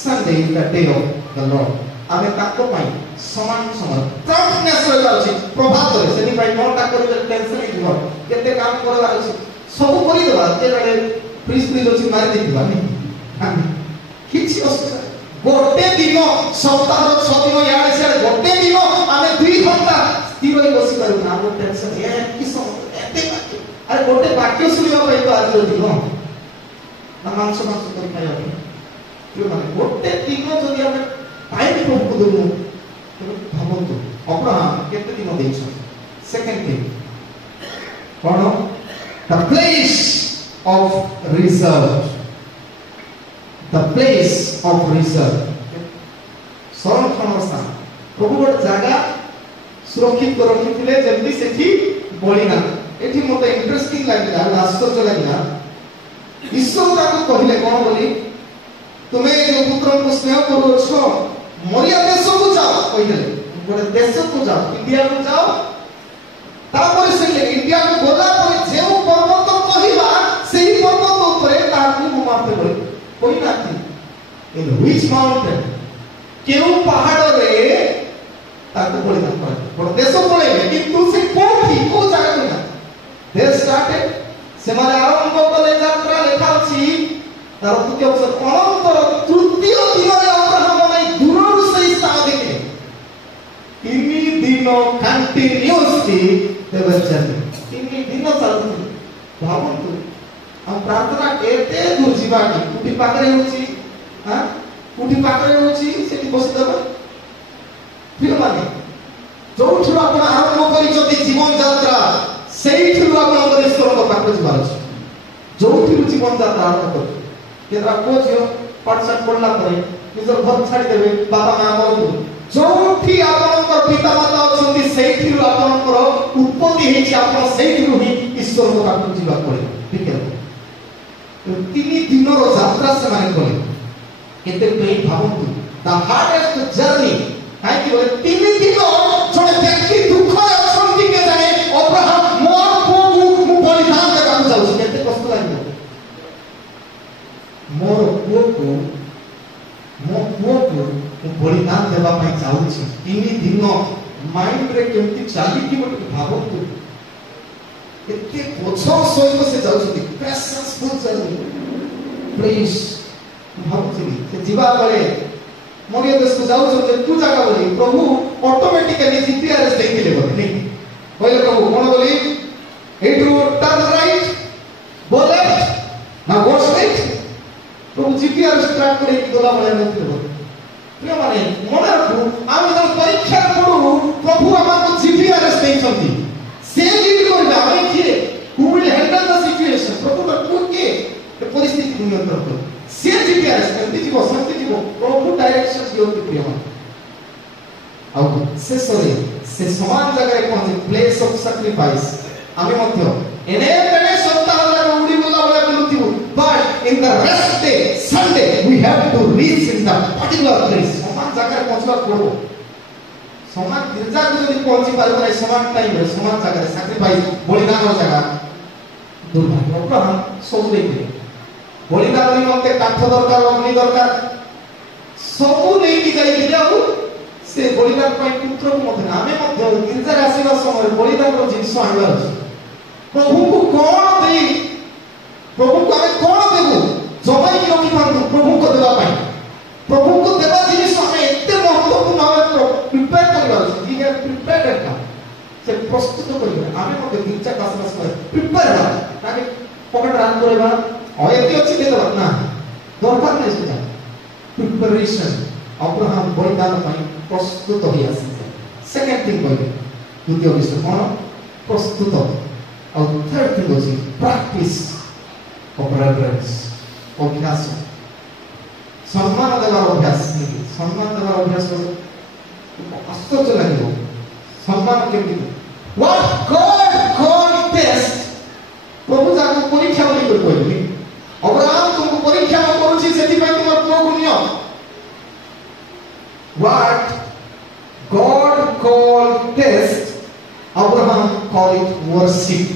Sunday is the day of the Lord आमे ताको पाई समान समय प्रॉम्प्टनेस रे जाउछि प्रभात रे सेनि पाई नोटा करिले टेंशन हि जीव केते काम करला अछि सब करि देबा ते बेले फ्रीज फ्रीज अछि मारि दिबा नि किछि असुविधा गोटे दिन सप्ताह 6 दिन याडे से गोटे दिन आमे 2 घंटा स्थिर होई बसी पारु ना हम टेंशन ए कि समय एते बाकी अरे गोटे वाक्य सुनिबा पई तो आज दिन ना मांस करि खाया कि माने गोटे दिन जदि आमे टाइम प्रभु को देबो तो भाबंतु अब्राहम केते दिन देछ सेकंड थिंग कोन the place of reserve the place of reserve संरक्षण स्थान प्रभु गोटे जगह सुरक्षित कर रखिथिले जेमति सेठी बलिना एठी मते इंटरेस्टिंग लागिला आश्चर्य लागिला ईश्वर ताको कहिले कोन बोली तुमे जो पुत्र को स्नेह करो छो मोरिया देश को जाओ कहिले गोटे देश को जाओ इंडिया को जाओ तापर से इंडिया को गोला पर जेउ पर्वत कहिबा सेही पर्वत ऊपर ताकू मारते बोले कोई नाथी इन व्हिच माउंटेन केउ पहाड़ रे ताको बोली ना पर देश पळे किंतु से कोठी को जगह ना दे स्टार्टेड से माने आरंभ कले यात्रा लेखा अछि तार तुके अवसर अनंतर तृतीय दिन रे अब्राहम नै दूररु से स्थान देखे इनी दिन कंटिन्यूअसली देवर चले इनी दिन चलती भावंतु हम प्रार्थना केते दूर जीवा की कुटी पाकरे होची हां कुटी पाकरे होची सेठी बस दबा प्रिय माने जोठु आपण आरंभ करी जति जीवन यात्रा सेठी आपण ईश्वर को पाकरे जीवा अछि जोठु जीवन यात्रा आरंभ कर केतरा कोजियो पाठशाला पढ़ला परे निजर घर छाडी देबे बाबा मां मरु जोठी आपनकर पिता माता अछंती सेठी आपनकर उत्पत्ति हेची आपण सेठी ही ईश्वर को पाकरे जीवा पड़े ठीक है तीन दिनर यात्रा से माने बोले केते पे भावंतु द हार्डेस्ट जर्नी काई कि बोले तीन दिन जने व्यक्ति दुख अशांति के जाने अब्राहम मोर को मु बलिदान देबा को जाउ केते कष्ट लागियो मोर को मु बलिदान देबा पई जाउ छी तीन दिन माइंड रे केमति चाली कि बोले भावंतु केते पोछो सहित से जाउ छी पेशेंस फुल जर्नी प्लीज भावुची से जीवा बले मोरिया देश को जाउ जे तू जगह बोली प्रभु ऑटोमेटिकली जीपीआरएस देखिले बोले नहीं कहले प्रभु कोन बोली एटू टर्न राइट गो लेफ्ट ना गो स्ट्रेट प्रभु जीपीआरएस ट्रैक करे कि दोला बले नहीं बोले प्रिय माने मन रखू हम जब परीक्षा पढू प्रभु हमको जीपीआरएस देछंती से लीड करबा हम किए who will handle the situation प्रभु को के परिस्थिति को नियंत्रण कर से जीपीआरएस करते जीवो शांति जीवो प्रभु डायरेक्शन दियो कि प्रिय मन आउ से सरे से समान जगह रे पहुंचे प्लेस ऑफ सैक्रिफाइस आमे मध्य एने तेने सप्ताह रे उडी बोला बोला बोलुथिबु but in the rest day Sunday we have to reach in the particular place समान जगह रे पहुंचवा पड़ो समान गिरजा को जदी पहुंची पारबो नै समान टाइम रे समान जगह रे सैक्रिफाइस बलिदान जगह दुर्भाग्य अब्राहम सब देखले बलिदान निमंते काठ दरकार अग्नि दरकार सबू नहीं जाइए आउ से बलिदान पुत्र को मत आमे गिरजा आसवा समय बलिदान जिनस आनबार अच्छे प्रभु को कौन दे प्रभु को आम कौन देवु जमाई रखी था प्रभु को देवाई प्रभु को देवा जिनिस आम एत महत्वपूर्ण प्रिपेयर कर से प्रस्तुत कर आम गिरजा आसवा समय प्रिपेयर पकेट रान करवा अयति अच्छी दे दवा ना दरकार नहीं से प्रिपरेशन अब्राहम बलिदान प्रस्तुत हो सेकेंड थिंग कहले द्वितीय विषय कौन प्रस्तुत और थर्ड थिंग होची प्रैक्टिस ऑफ रेवरेंस अभ्यास सम्मान देवार अभ्यास सम्मान देवार अभ्यास आश्चर्य लगे सम्मान केमती व्हाट गॉड कॉल्ड टेस्ट प्रभु जाको परीक्षा बोली कर कहले अब्राहम तुमको परीक्षा करूची सेति पय तुमर पुओ को neo what God called test, Abraham called it worship.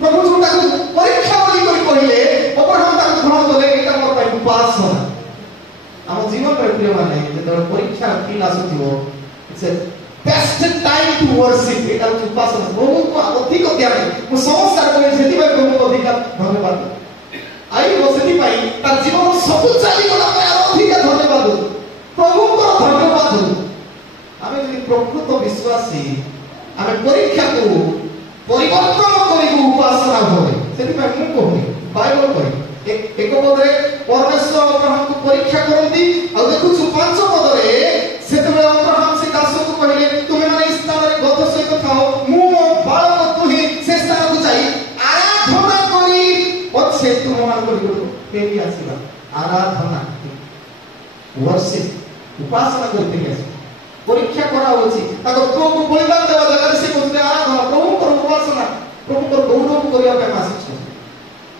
प्रभु जो ताको परीक्षा बोली कोई कहले अब्राहम ताको ग्रहण कले एटा मोर पय उपासना हम जीवन रे प्रिय माने जे परीक्षा फील आसुथिबो it's a best time to worship एटा उपासना प्रभु को अधिक ध्यान मु संसार करे सेति पय प्रभु को अधिक धन्यवाद आई वो सेति पय ता जीवन सब चाली गला पय अधिक धन्यवाद प्रभु को धन्यवाद आमे यदि प्रकृत विश्वासी आमे परीक्षा को परिवर्तन करिबु उपासना होय सेति पय मु कहूनी बाइबल कहि एक पदरे परमेश्वर अब्राहम को परीक्षा करंती आ देखु छु पांच पदरे सेतबे अब्राहम से दास को कहले तुमे माने स्थान रे गत सहित खाओ मु बालक तुही से स्थान को जाई आराधना करी पछे तुम मान करिबो फेरी आसीबा आराधना वर्शिप उपासना करते हैं परीक्षा करा होची ताको प्रभु बलिदान देवा जगह से कहते आराधना प्रभु को उपासना प्रभु को गौरव करिया पे मासिक छ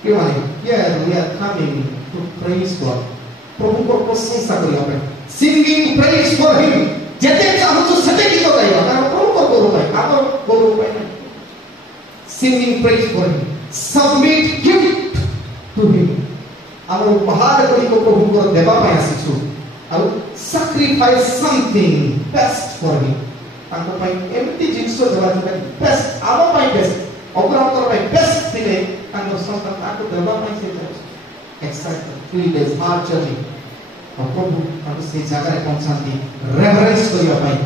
के माने we are coming to praise God प्रभु को प्रशंसा करिया पे सिंगिंग प्रेज फॉर हिम जते चाहू तो सते गीत गाइबा कारण प्रभु को गौरव पाए आपर गौरव पाए singing praise for him submit gift to him हम उपहार करी को प्रभु को देवा पाए आसिछु और sacrifice something best for him ताको पाई एमती जिंसो देवा जका बेस्ट आबो पाई बेस्ट अब्राहम को पाई बेस्ट थिले ताको संतान ताको देवा पाई से एक्साइटेड 3 days hard journey और प्रभु ताको से जगह रे पहुंचाती रेवरेंस करिया पाई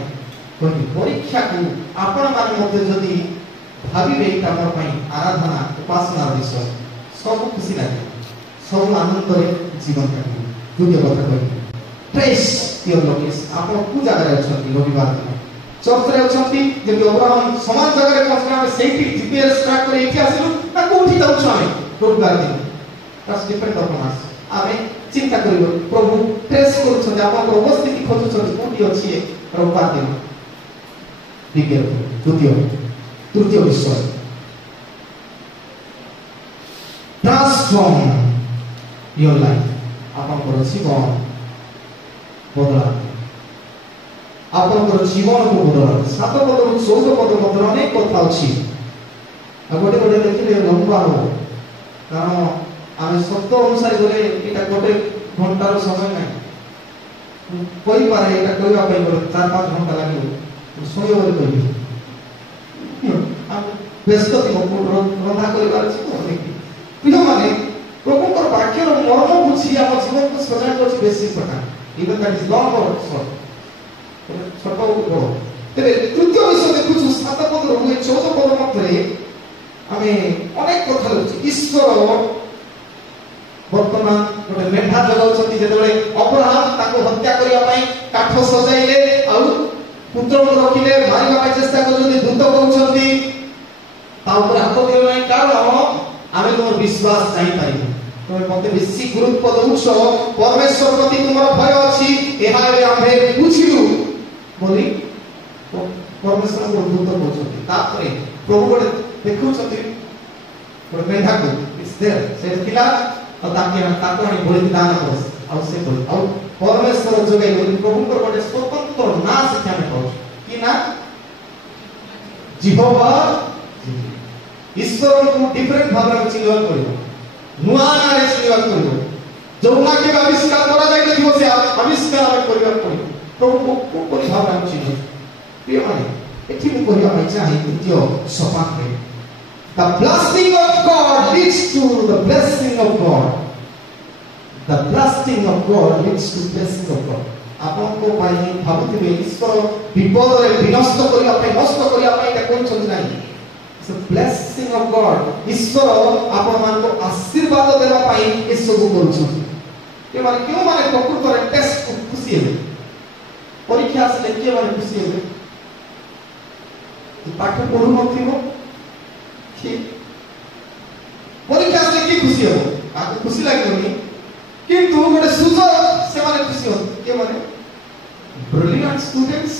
कोनी परीक्षा को आपण मान मते जदी भाबी रे तामर पाई आराधना उपासना विषय सब खुशी लागे सब आनंद रे जीवन काटी दुनिया कथा कहि प्रेस योर लोकेशन आप को जगह रे अछंती रविवार दिन चर्च रे अछंती जे अब्राहम समान जगह रे पहुंचना में सेठी जीपीएस स्टार्ट करे एठी आसिलु ना कोठी जाउ छामे रविवार दिन बस डिपेंड अपन आस आमे चिंता करियो प्रभु प्रेस करू छ आपण को उपस्थिति खोजु छ कोठी अछि रविवार दिन ठीक है तृतीय विषय ट्रांसफॉर्म योर लाइफ आपण को जीवन बदला आपनकर जीवन को बदला सात पद 14 पद मध्य अनेक कथा अछि आ गोटे गोटे देखिले लंबा हो कारण आमे सत्य अनुसार गले एटा गोटे घंटार समय नै कोई पारे एटा कहबा पई गले 4-5 घंटा लागियो सोयो बोली कहबी हम व्यस्त थिबो रंधा करिवार छी तो देखि पिलो माने प्रभुकर वाक्यर मर्म बुझी हम जीवन को सजाय कर बेसी प्रकार even that is long or short छोटा हो बड़ो तेरे तृतीय विषय देखु छु 7 पद रो 14 पद मध्य हमें अनेक कथा अछि ईश्वर वर्तमान गोटे मेढा जगाउछथि जेतेबेले अब्राहम ताको हत्या करिया पई काठ सजाइले आ पुत्र को रखिले मारिबा पई चेष्टा करछथि दूत कहउछथि ता ऊपर हाथ दियो नै कारण आमे तोर विश्वास चाहि पारिबो तोमे मते बेसी गुरुत्व दउछो परमेश्वर प्रति तुमर भय अछि एहा रे आमे बुझिलु बोली परमेश्वर को दूत कहउछथि तापरे प्रभु गोटे देखुछथि गोटे मेढा को इज देयर से खिला और ताको आनी बलिदान करस आ से बोल आ परमेश्वर जगै बोली प्रभु को गोटे स्वतंत्र ना शिक्षा में कहउ कि ना जिहोवा ईश्वर को डिफरेंट भाव में चिन्हन करियो नुआ नारे चिन्हवा करिवो जो ना के आविष्कार करा जाय नथिबो से आविष्कार आमे करिवा पड़िबो प्रभु को कोन भावना चिन्ह प्रिय माने एठी मु कहिवा ପାଇଁ ଚାहे द्वितीय सोपान रे the blessing of God leads to the blessing of God. The blessing of God leads to blessing of God. आपन को भाई भाबुथिबे ईश्वर विपद रे विनष्ट करिया ପାଇଁ नष्ट करिया ପାଇଁ एटा कोन चल नाही. It's a blessing of God. ईश्वर आपन मान को आशीर्वाद देबा ପାଇଁ ए सब करूछन. ए माने क्यों माने प्रकृत रे टेस्ट को खुशी हेबे. परीक्षा से के माने खुशी हेबे. पाठ पढु नथिबो परीक्षा से की खुशी हो आपको खुशी लागोनी किंतु गोटे सुजोग से माने खुशी हो के माने ब्रिलियंट स्टूडेंट्स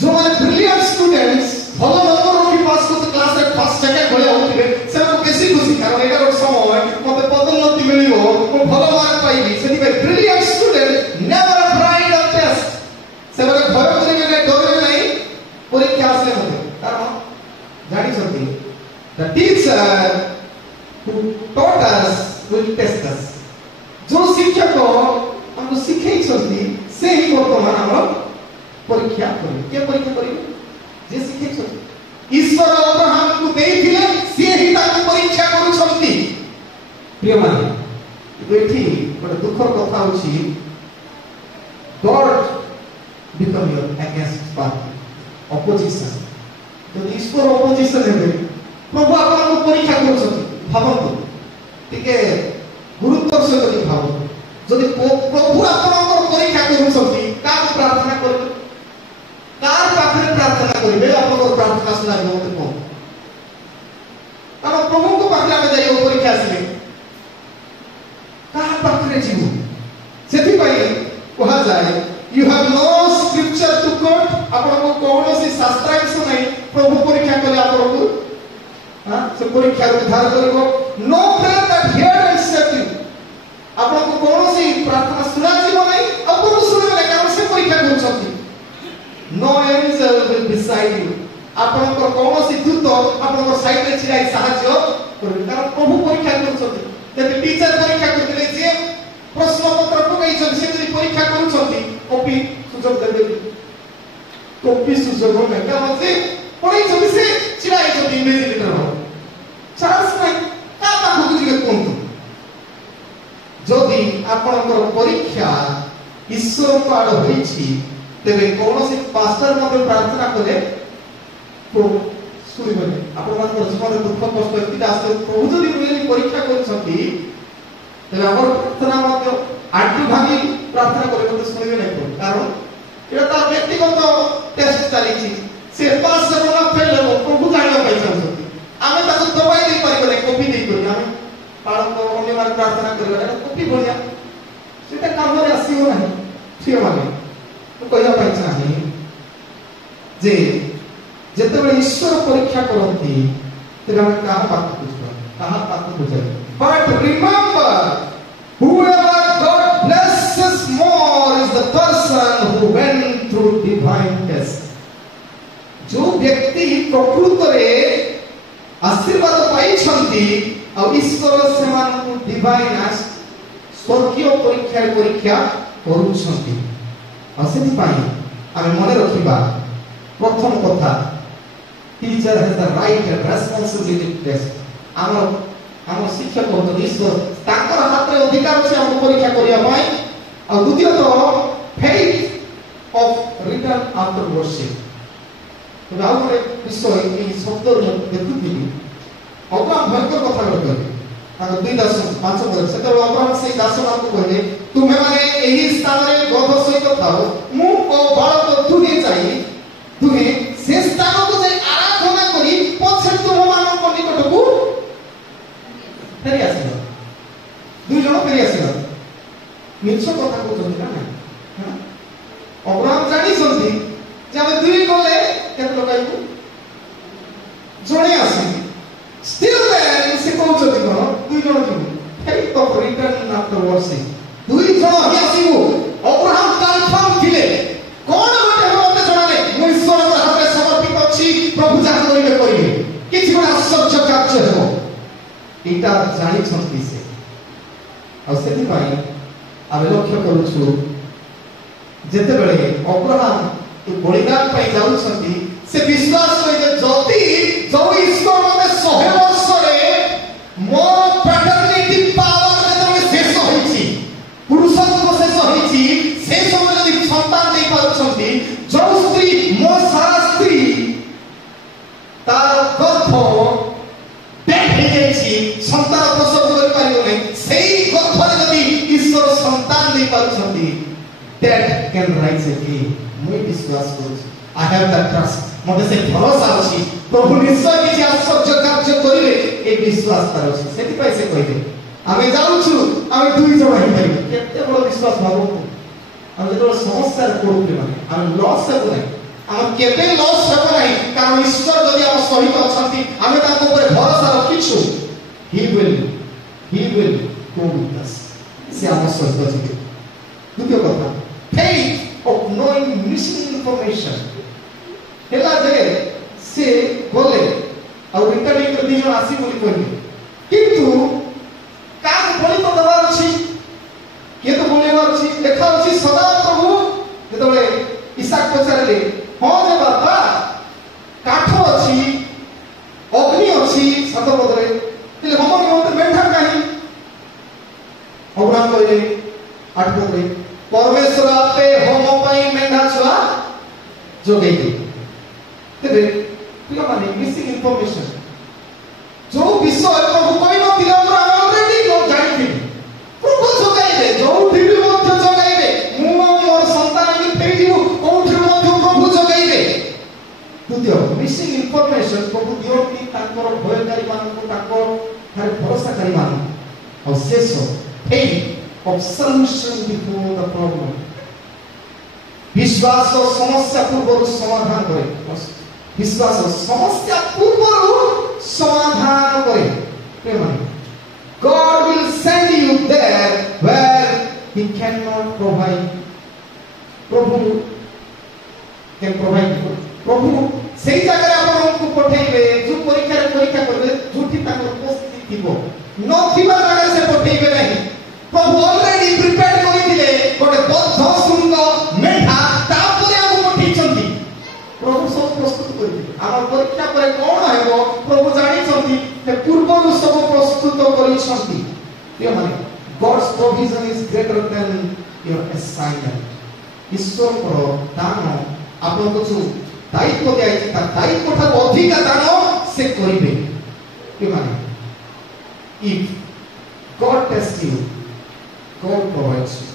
जो माने ब्रिलियंट स्टूडेंट्स भलो नंबर रखी पास को क्लास रे फर्स्ट सेकंड भले होतिबे से को बेसी खुशी कारण एटा एक समय मते पदोन्नति मिलिबो को भलो मार्क पाइबी सेति पे brilliant student never afraid of test से माने भय करिबे नै डरबे नै परीक्षा से होते कारण जानी सकती the teacher who taught us will test us जो शिक्षक हमको सिखाई छथि से ही वर्तमान हम परीक्षा करी के परीक्षा करी जे सिखाई छथि ईश्वर अब्राहम को देइथिले से ही ताको परीक्षा करू छथि प्रिय माने बेठी बड दुखर कथा होछि God become your against party opposition तो ईश्वर opposition हेबे प्रभु आपन को परीक्षा करछथि भाबंतु ठीक है गुरुत्व से कथि भाबंतु जदि प्रभु आपन को परीक्षा करछथि का प्रार्थना करबे कार पाखरे प्रार्थना करिवे आपन को प्रार्थना सुना मते को हम प्रभु को पाखरे में जाई परीक्षा आसीले का पाखरे जीवु सेति पई कहा जाय you have no scripture to quote आपन को कोनोसी शास्त्रांश नै प्रभु परीक्षा करे आपन को हां से परीक्षा उद्धार करबो no prayer that hear and save you आपन को कोनोसी प्रार्थना सुना जीवो नै आपन सुनबे कारण से परीक्षा करछथि no angel will beside you आपन को कोनोसी दूत आपन को साइड रे छिराई सहाय्य करबे कारण प्रभु परीक्षा करछथि जदि टीचर परीक्षा करथिले जे प्रश्न पत्र पकाई छथि से जदि परीक्षा करछथि कॉपी सुजोग देबे कॉपी सुजोग नै कारण से पढ़ाई छथि से छिराई छथि इमेजिनेटर हो चांस नै का पाखु जिके कोंतु जदि आपनकर परीक्षा ईश्वर को आड़ होईछि तेबे कोनोसी पास्टर मते प्रार्थना करे तो सुनिबे आपन मानकर जीवन दुख कष्ट एति आसे प्रभु जदि मिली परीक्षा करछथि तेबे हमर प्रार्थना मते आटु भागी प्रार्थना करे मते सुनिबे नै कारण एटा तार व्यक्तिगत टेस्ट चलीछि से पास करना फेल हो प्रभु जानिबा पाइ छथि आमे ताको दबाई दे परिबे नै कॉपी दे करी आमे पालन को अन्य मार प्रार्थना करबा एटा कॉपी भलिया सेटा काम रे आसीबो नै ठीक माने तो कहिया पाइ चाहि जे जेतेबेले ईश्वर परीक्षा करंती तेबे हम कहा बात बुझबा कहा बात बुझै but remember whoever God blesses more is the person who went through divine test जो व्यक्ति प्रकृत रे आशीर्वाद पाई छंती आ ईश्वर समान को डिवाइन स्वर्गीय परीक्षा करू छंती असेति पाई आमे मने रखिबा प्रथम कथा teacher has the right and responsibility test आम शिक्षक होत ईश्वर ताकर हाथ रे अधिकार छै हम परीक्षा करिया पाई आ द्वितीय तो faith of return after worship तो आउ गोटे विषय ए शब्द देखुथिबी अब्राहम भयंकर कथा कहले ताको दुई दास पांच वर्ष से तो अब्राहम से दास मान को कहले तुमे माने एही स्थान रे गध सहित थाओ मु ओ बालक तुहे चाहि तुहे से स्थान को जे आराधना करी पछे तुम मान को निकट को फेरी आसीलो दुई जण फेरी आसीलो मिछ कथा को जंती ना हां अब्राहम जानि सन्ती जे हम दुई गले केत लोकाई को जणे आसी स्टिल देन से कहउछ दिनो दुई जण जिवु faith of return after worship दुई जण ही आसीबो अब्राहम कन्फर्म थिले कोन गोटे होते जणाले मु ईश्वर को हाथे समर्पित अछि प्रभु जहा करिवे करिवे किछि गोटे आश्चर्य कार्य हेबो ଏଇଟା ଜାଣିଛନ୍ତି ସେ। ଆଉ ସେଥିପାଇଁ ଆମେ ଲକ୍ଷ୍ୟ କରୁଛୁ ଯେତେବେଳେ ଅବ୍ରାହମ ବଳିଦାନ ପାଇଁ ଯାଉଛନ୍ତି ସେ ବିଶ୍ୱାସ କରେ ଯେ ଯଦି ଯୋଉ ଈଶ୍ୱର ମତେ 100 ବର୍ଷରେ ମୋ ପ୍ୟାଟର୍ନିଟି ପାୱାର ଯେତେବେଳେ ଶେଷ ହୋଇଛି, ପୁରୁଷତ୍ୱ ଶେଷ ହୋଇଛି, ସେ ସମୟ ଯଦି ସନ୍ତାନ ଦେଇ ପାରୁଛନ୍ତି, ଯୋଉ ସ୍ତ୍ରୀ ମୋ ସାରା ସ୍ତ୍ରୀ ତାର ଗର୍ଭ ଡେଥ୍ ହେଇଯାଇଛି, ସନ୍ତାନ ପ୍ରସବ କରିପାରିବନି, ସେଇ ଗର୍ଭରେ ଯଦି ଈଶ୍ୱର ସନ୍ତାନ ଦେଇ ପାରୁଛନ୍ତି, that can rise again। ମୁଁ ବିଶ୍ୱାସ କରୁଛି, I have that trust, ମୋତେ ସେ ଭରସା ଅଛି ପ୍ରଭୁ ନିଶ୍ଚୟ କିଛି ଆଶ୍ଚର୍ଯ୍ୟ କାର୍ଯ୍ୟ କରିବେ, ଏ ବିଶ୍ୱାସ ତାର ଅଛି। ସେଥିପାଇଁ ସେ କହିଲେ ଆମେ ଯାଉଛୁ, ଆମେ 2 ଜଣ ହେଇପାରିବୁ। କେତେ ବଡ଼ ବିଶ୍ୱାସ ଭାବନ୍ତୁ। ଆମେ ଯେତେବେଳେ ସମସ୍ୟାରେ ପଡୁଛୁ ମାନେ ଆମେ ଲସ୍ ହେବୁ ନାହିଁ, ଆମେ କେବେ ଲସ୍ ହେବ ନାହିଁ, କାରଣ ଈଶ୍ୱର ଯଦି ଆମ ସହିତ ଅଛନ୍ତି, ଆମେ ତାଙ୍କ ଉପରେ ଭରସା ରଖିଛୁ। He will go with us। ସେ ଆମ ସହିତ ଯିବେ। ଦ୍ୱିତୀୟ କଥା, faith of knowing missing information। ହେଲା ଯେ ସେ ଗଲେ ଆଉ ରିଟର୍ନିଂ କରି 2 ଜଣ ଆସି ବୋଲି କହିଲେ, କିନ୍ତୁ କାହାକୁ ବଳି ତ ଦେବାର ଅଛି, କିଏ ତ ବଳିବାର ଅଛି। ଲେଖା ଅଛି ସଦାପ୍ରଭୁ ଯେତେବେଳେ ଇସାକ ପଚାରିଲେ, ହଁ ଯେ ବାପା କାଠ ଅଛି, ଅଗ୍ନି ଅଛି 7 ପଦରେ, ହେଲେ ହବନି, ମୋତେ ମେଣ୍ଢା କାହିଁ? ଅବ୍ରାହମ କହିଲେ 8 ପଦରେ, ପରମେଶ୍ୱର ଆପେ ହୋମ ପାଇଁ ମେଣ୍ଢା ଛୁଆ ଯୋଗେଇବେ। ତେବେ ପିଲାମାନେ ମିସିଂ ଇନଫର୍ମେସନ ଯୋଉ ବିଷୟ ପ୍ରଭୁ କହିନଥିଲେ ଆମେ ଅଲରେଡି ଜାଣିଥିଲୁ। ପ୍ରଭୁ ଯୋଗାଇବେ, ଯୋଉଠି ବି ମଧ୍ୟ ଯୋଗାଇବେ। ମୁଁ ମୋର ସନ୍ତାନ ବି ଫେରିଯିବୁ, କୋଉଠି ମଧ୍ୟ ପ୍ରଭୁ ଯୋଗାଇବେ। ଦ୍ୱିତୀୟ, ମିସିଂ ଇନଫର୍ମେସନ ପ୍ରଭୁ ଦିଅନ୍ତି ତାଙ୍କର ଭୟକାରୀ ମାନଙ୍କୁ, ତାଙ୍କ ଠାରେ ଭରସାକାରୀ ମାନଙ୍କୁ। ଆଉ ଶେଷ, faith of solution before the problem। ବିଶ୍ୱାସ ସମସ୍ୟା ପୂର୍ବରୁ ସମାଧାନ କରେ। ବିଶ୍ୱାସ ସମସ୍ୟା ପୂର୍ବରୁ ସମାଧାନ କରେ। God will send you there where he cannot provide। ପ୍ରଭୁ can provide। ପ୍ରଭୁ ସେଇ ଜାଗାରେ ଆପଣଙ୍କୁ ପଠେଇବେ ଯୋଉ ପରୀକ୍ଷାରେ ପରୀକ୍ଷା କରିବେ, ଯୋଉଠି ତାଙ୍କର ଉପସ୍ଥିତି ଥିବ। ନଥିବା ଜାଗାରେ ସେ ପଠେଇବେ ନାହିଁ। ପ୍ରଭୁ ଅଲରେଡି ପ୍ରିପେୟାର କରିଥିଲେ ଗୋଟେ ବଦ୍ଧ ଶୃଙ୍ଗ ମେଣ୍ଢା, ତାପରେ ଆମକୁ ପଠେଇଛନ୍ତି। ପ୍ରଭୁ ସବୁ ପ୍ରସ୍ତୁତ କରିଥିଲେ। ଆମର ପରୀକ୍ଷା ପରେ କଣ ହେବ ପ୍ରଭୁ ଜାଣିଛନ୍ତି, ସେ ପୂର୍ବରୁ ସବୁ ପ୍ରସ୍ତୁତ କରିଛନ୍ତି। God's provision is greater than your assignment। ଈଶ୍ୱରଙ୍କର ଦାନ ଆପଣଙ୍କୁ ଯୋଉ ଦାୟିତ୍ୱ ଦିଆଯାଇଛି, ତା ଦାୟିତ୍ୱ ଠାରୁ ଅଧିକ ଦାନ ସେ କରିବେ। If God tests you, God provides you।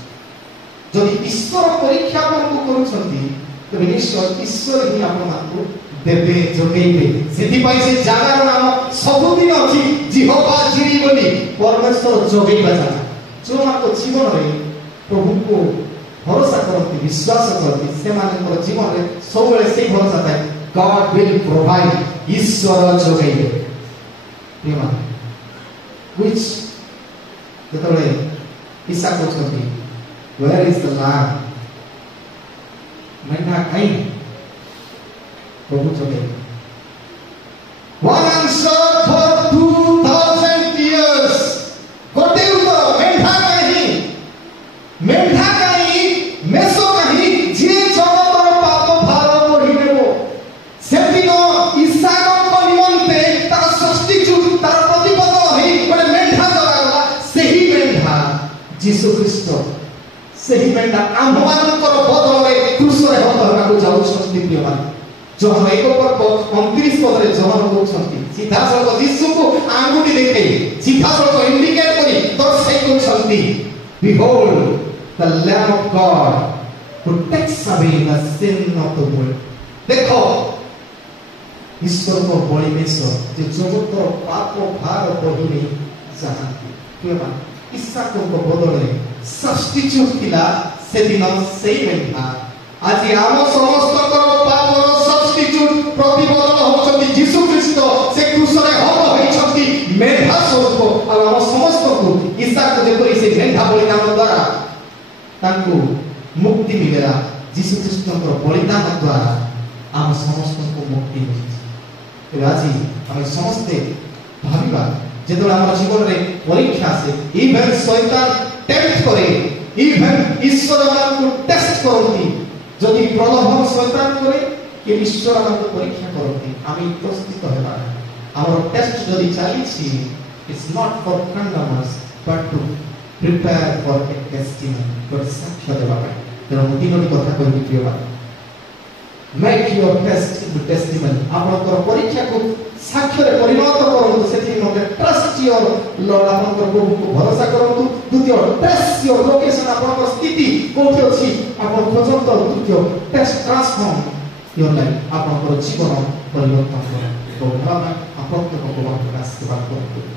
ଯଦି ଈଶ୍ୱର ପରୀକ୍ଷା ଆପଣଙ୍କୁ କରୁଛନ୍ତି, ତେବେ ନିଶ୍ଚୟ ଈଶ୍ୱର ହିଁ ଆପଣଙ୍କୁ ଦେବେ, ଯୋଗେଇବେ। ସେଥିପାଇଁ ସେ ଜାଗାର ନାମ ସବୁଦିନ ଅଛି ଜିହୋଭା ଜିରି ବୋଲି, ପରମେଶ୍ୱର ଯୋଗେଇବା ଜାଗା। ଯେଉଁମାନଙ୍କ ଜୀବନରେ ପ୍ରଭୁଙ୍କୁ ଭରସା କରନ୍ତି, ବିଶ୍ୱାସ କରନ୍ତି, ସେମାନଙ୍କର ଜୀବନରେ ସବୁବେଳେ ସେଇ ଭରସା ଥାଏ, God will provide। ଈଶ୍ୱର ଯୋଗେଇବେ। which ଯେତେବେଳେ ଇସାକ କହୁଛନ୍ତି where is the lamb, ମେଣ୍ଢା କାହିଁ? ପ୍ରଭୁ ଯୋଗେଇବେ। One answer for 2000 years। ଗୋଟେ ଉତ୍ତର, ମେଣ୍ଢା କାହିଁ? ମେଣ୍ଢା କାହିଁ? ମେଷ କାହିଁ? ଯିଏ ଜଗତର ପାପ ଭାର ବଢି ନେବ। ସେଦିନ ଇସାକଙ୍କ ନିମନ୍ତେ ତାର ସବଷ୍ଟିଚ୍ୟୁଟ, ତାର ପ୍ରତିବଦଳ ହେଇ ଗୋଟେ ମେଣ୍ଢା ଯୋଗାଗଲା। ସେହି ମେଣ୍ଢା ଯୀଶୁ ଖ୍ରୀଷ୍ଟ, ସେହି ମେଣ୍ଢା ଆମ୍ଭମାନଙ୍କର ବଦଳରେ କ୍ରୁଶରେ ହତ ହେବାକୁ ଯାଉଛନ୍ତି। ପ୍ରିୟମାନେ, ଯୋହନ 1:29 ପଦରେ ଯୋହନ କହୁଛନ୍ତି, ସିଧାସଳଖ ଯୀଶୁଙ୍କୁ ଆଙ୍ଗୁଠି ଦେଖେଇ, ସିଧାସଳଖ ଇଣ୍ଡିକେଟ୍ କରି ଦର୍ଶାଇ କହୁଛନ୍ତି, behold the lamb of God who takes away the sin of the world। ଦେଖ ଈଶ୍ୱରଙ୍କ ବଳି ବେଶ, ଯେ ଜଗତର ପାପ ଭାର ବହି ନେଇ ଯାଆନ୍ତି। ପ୍ରିୟମାନେ, ଇସାକଙ୍କ ବଦଳରେ ସବଷ୍ଟିଚ୍ୟୁଟ ଥିଲା ସେଦିନ ସେଇ ମେଣ୍ଢା। ଆଜି ଆମ ସମସ୍ତଙ୍କର ପାପର ସବଷ୍ଟିଚ୍ୟୁଟ, ପ୍ରତିବଦଳ ହେଉଛନ୍ତି ଯୀଶୁ ଖ୍ରୀଷ୍ଟ। ସେ କ୍ରୁଶରେ ହତ ହୋଇଛନ୍ତି ମେଣ୍ଢା ସ୍ୱରୂପ। ଆଉ ଆମ ସମସ୍ତଙ୍କୁ ଇସାକ ଯେପରି ସେ ମେଣ୍ଢା ବଳିଦାନ ଦ୍ୱାରା ତାଙ୍କୁ ମୁକ୍ତି ମିଳିଲା, ଯୀଶୁ ଖ୍ରୀଷ୍ଟଙ୍କର ବଳିଦାନ ଦ୍ୱାରା ଆମ ସମସ୍ତଙ୍କୁ ମୁକ୍ତି ମିଳିଛି। ତେବେ ଆଜି ଆମେ ସମସ୍ତେ ଭାବିବା যেতବେଳେ আমার জীবনে পরীক্ষা আসে ইভেন শয়তান টেম্পট করে ইভেন ঈশ্বর আমাকে টেস্ট করନ୍ତି যদি প্রলোভন শয়তান করে কি ঈশ্বর আমাকে পরীক্ষা করନ୍ତି আমি প্রস্তুত হেবা আমার টেস্ট যদি চালিছি it's not for condemners but to prepare for a testimony for সাক্ষ্য দেবা তেଣୁ ମୁଁ ତିନୋଟି କଥା କହିବି ପ୍ରିୟ ଭାଇ make your test into testimony ଆପଣଙ୍କର ପରୀକ୍ଷାକୁ ସାକ୍ଷ୍ୟରେ ପରିଣତ କରନ୍ତୁ ସେଠି ମୋତେ trust your Lord ଆପଣଙ୍କର ପ୍ରଭୁକୁ ଭରସା କରନ୍ତୁ ଦ୍ୱିତୀୟ test your location ଆପଣଙ୍କର ସ୍ଥିତି କୋଉଠି ଅଛି ଆପଣ ଖୋଜନ୍ତୁ ତୃତୀୟ test transform your life ଆପଣଙ୍କର ଜୀବନ ପରିବର୍ତ୍ତନ କରନ୍ତୁ ଆପଣଙ୍କ ଭଗବାନଙ୍କ ଆଶୀର୍ବାଦ କରନ୍ତୁ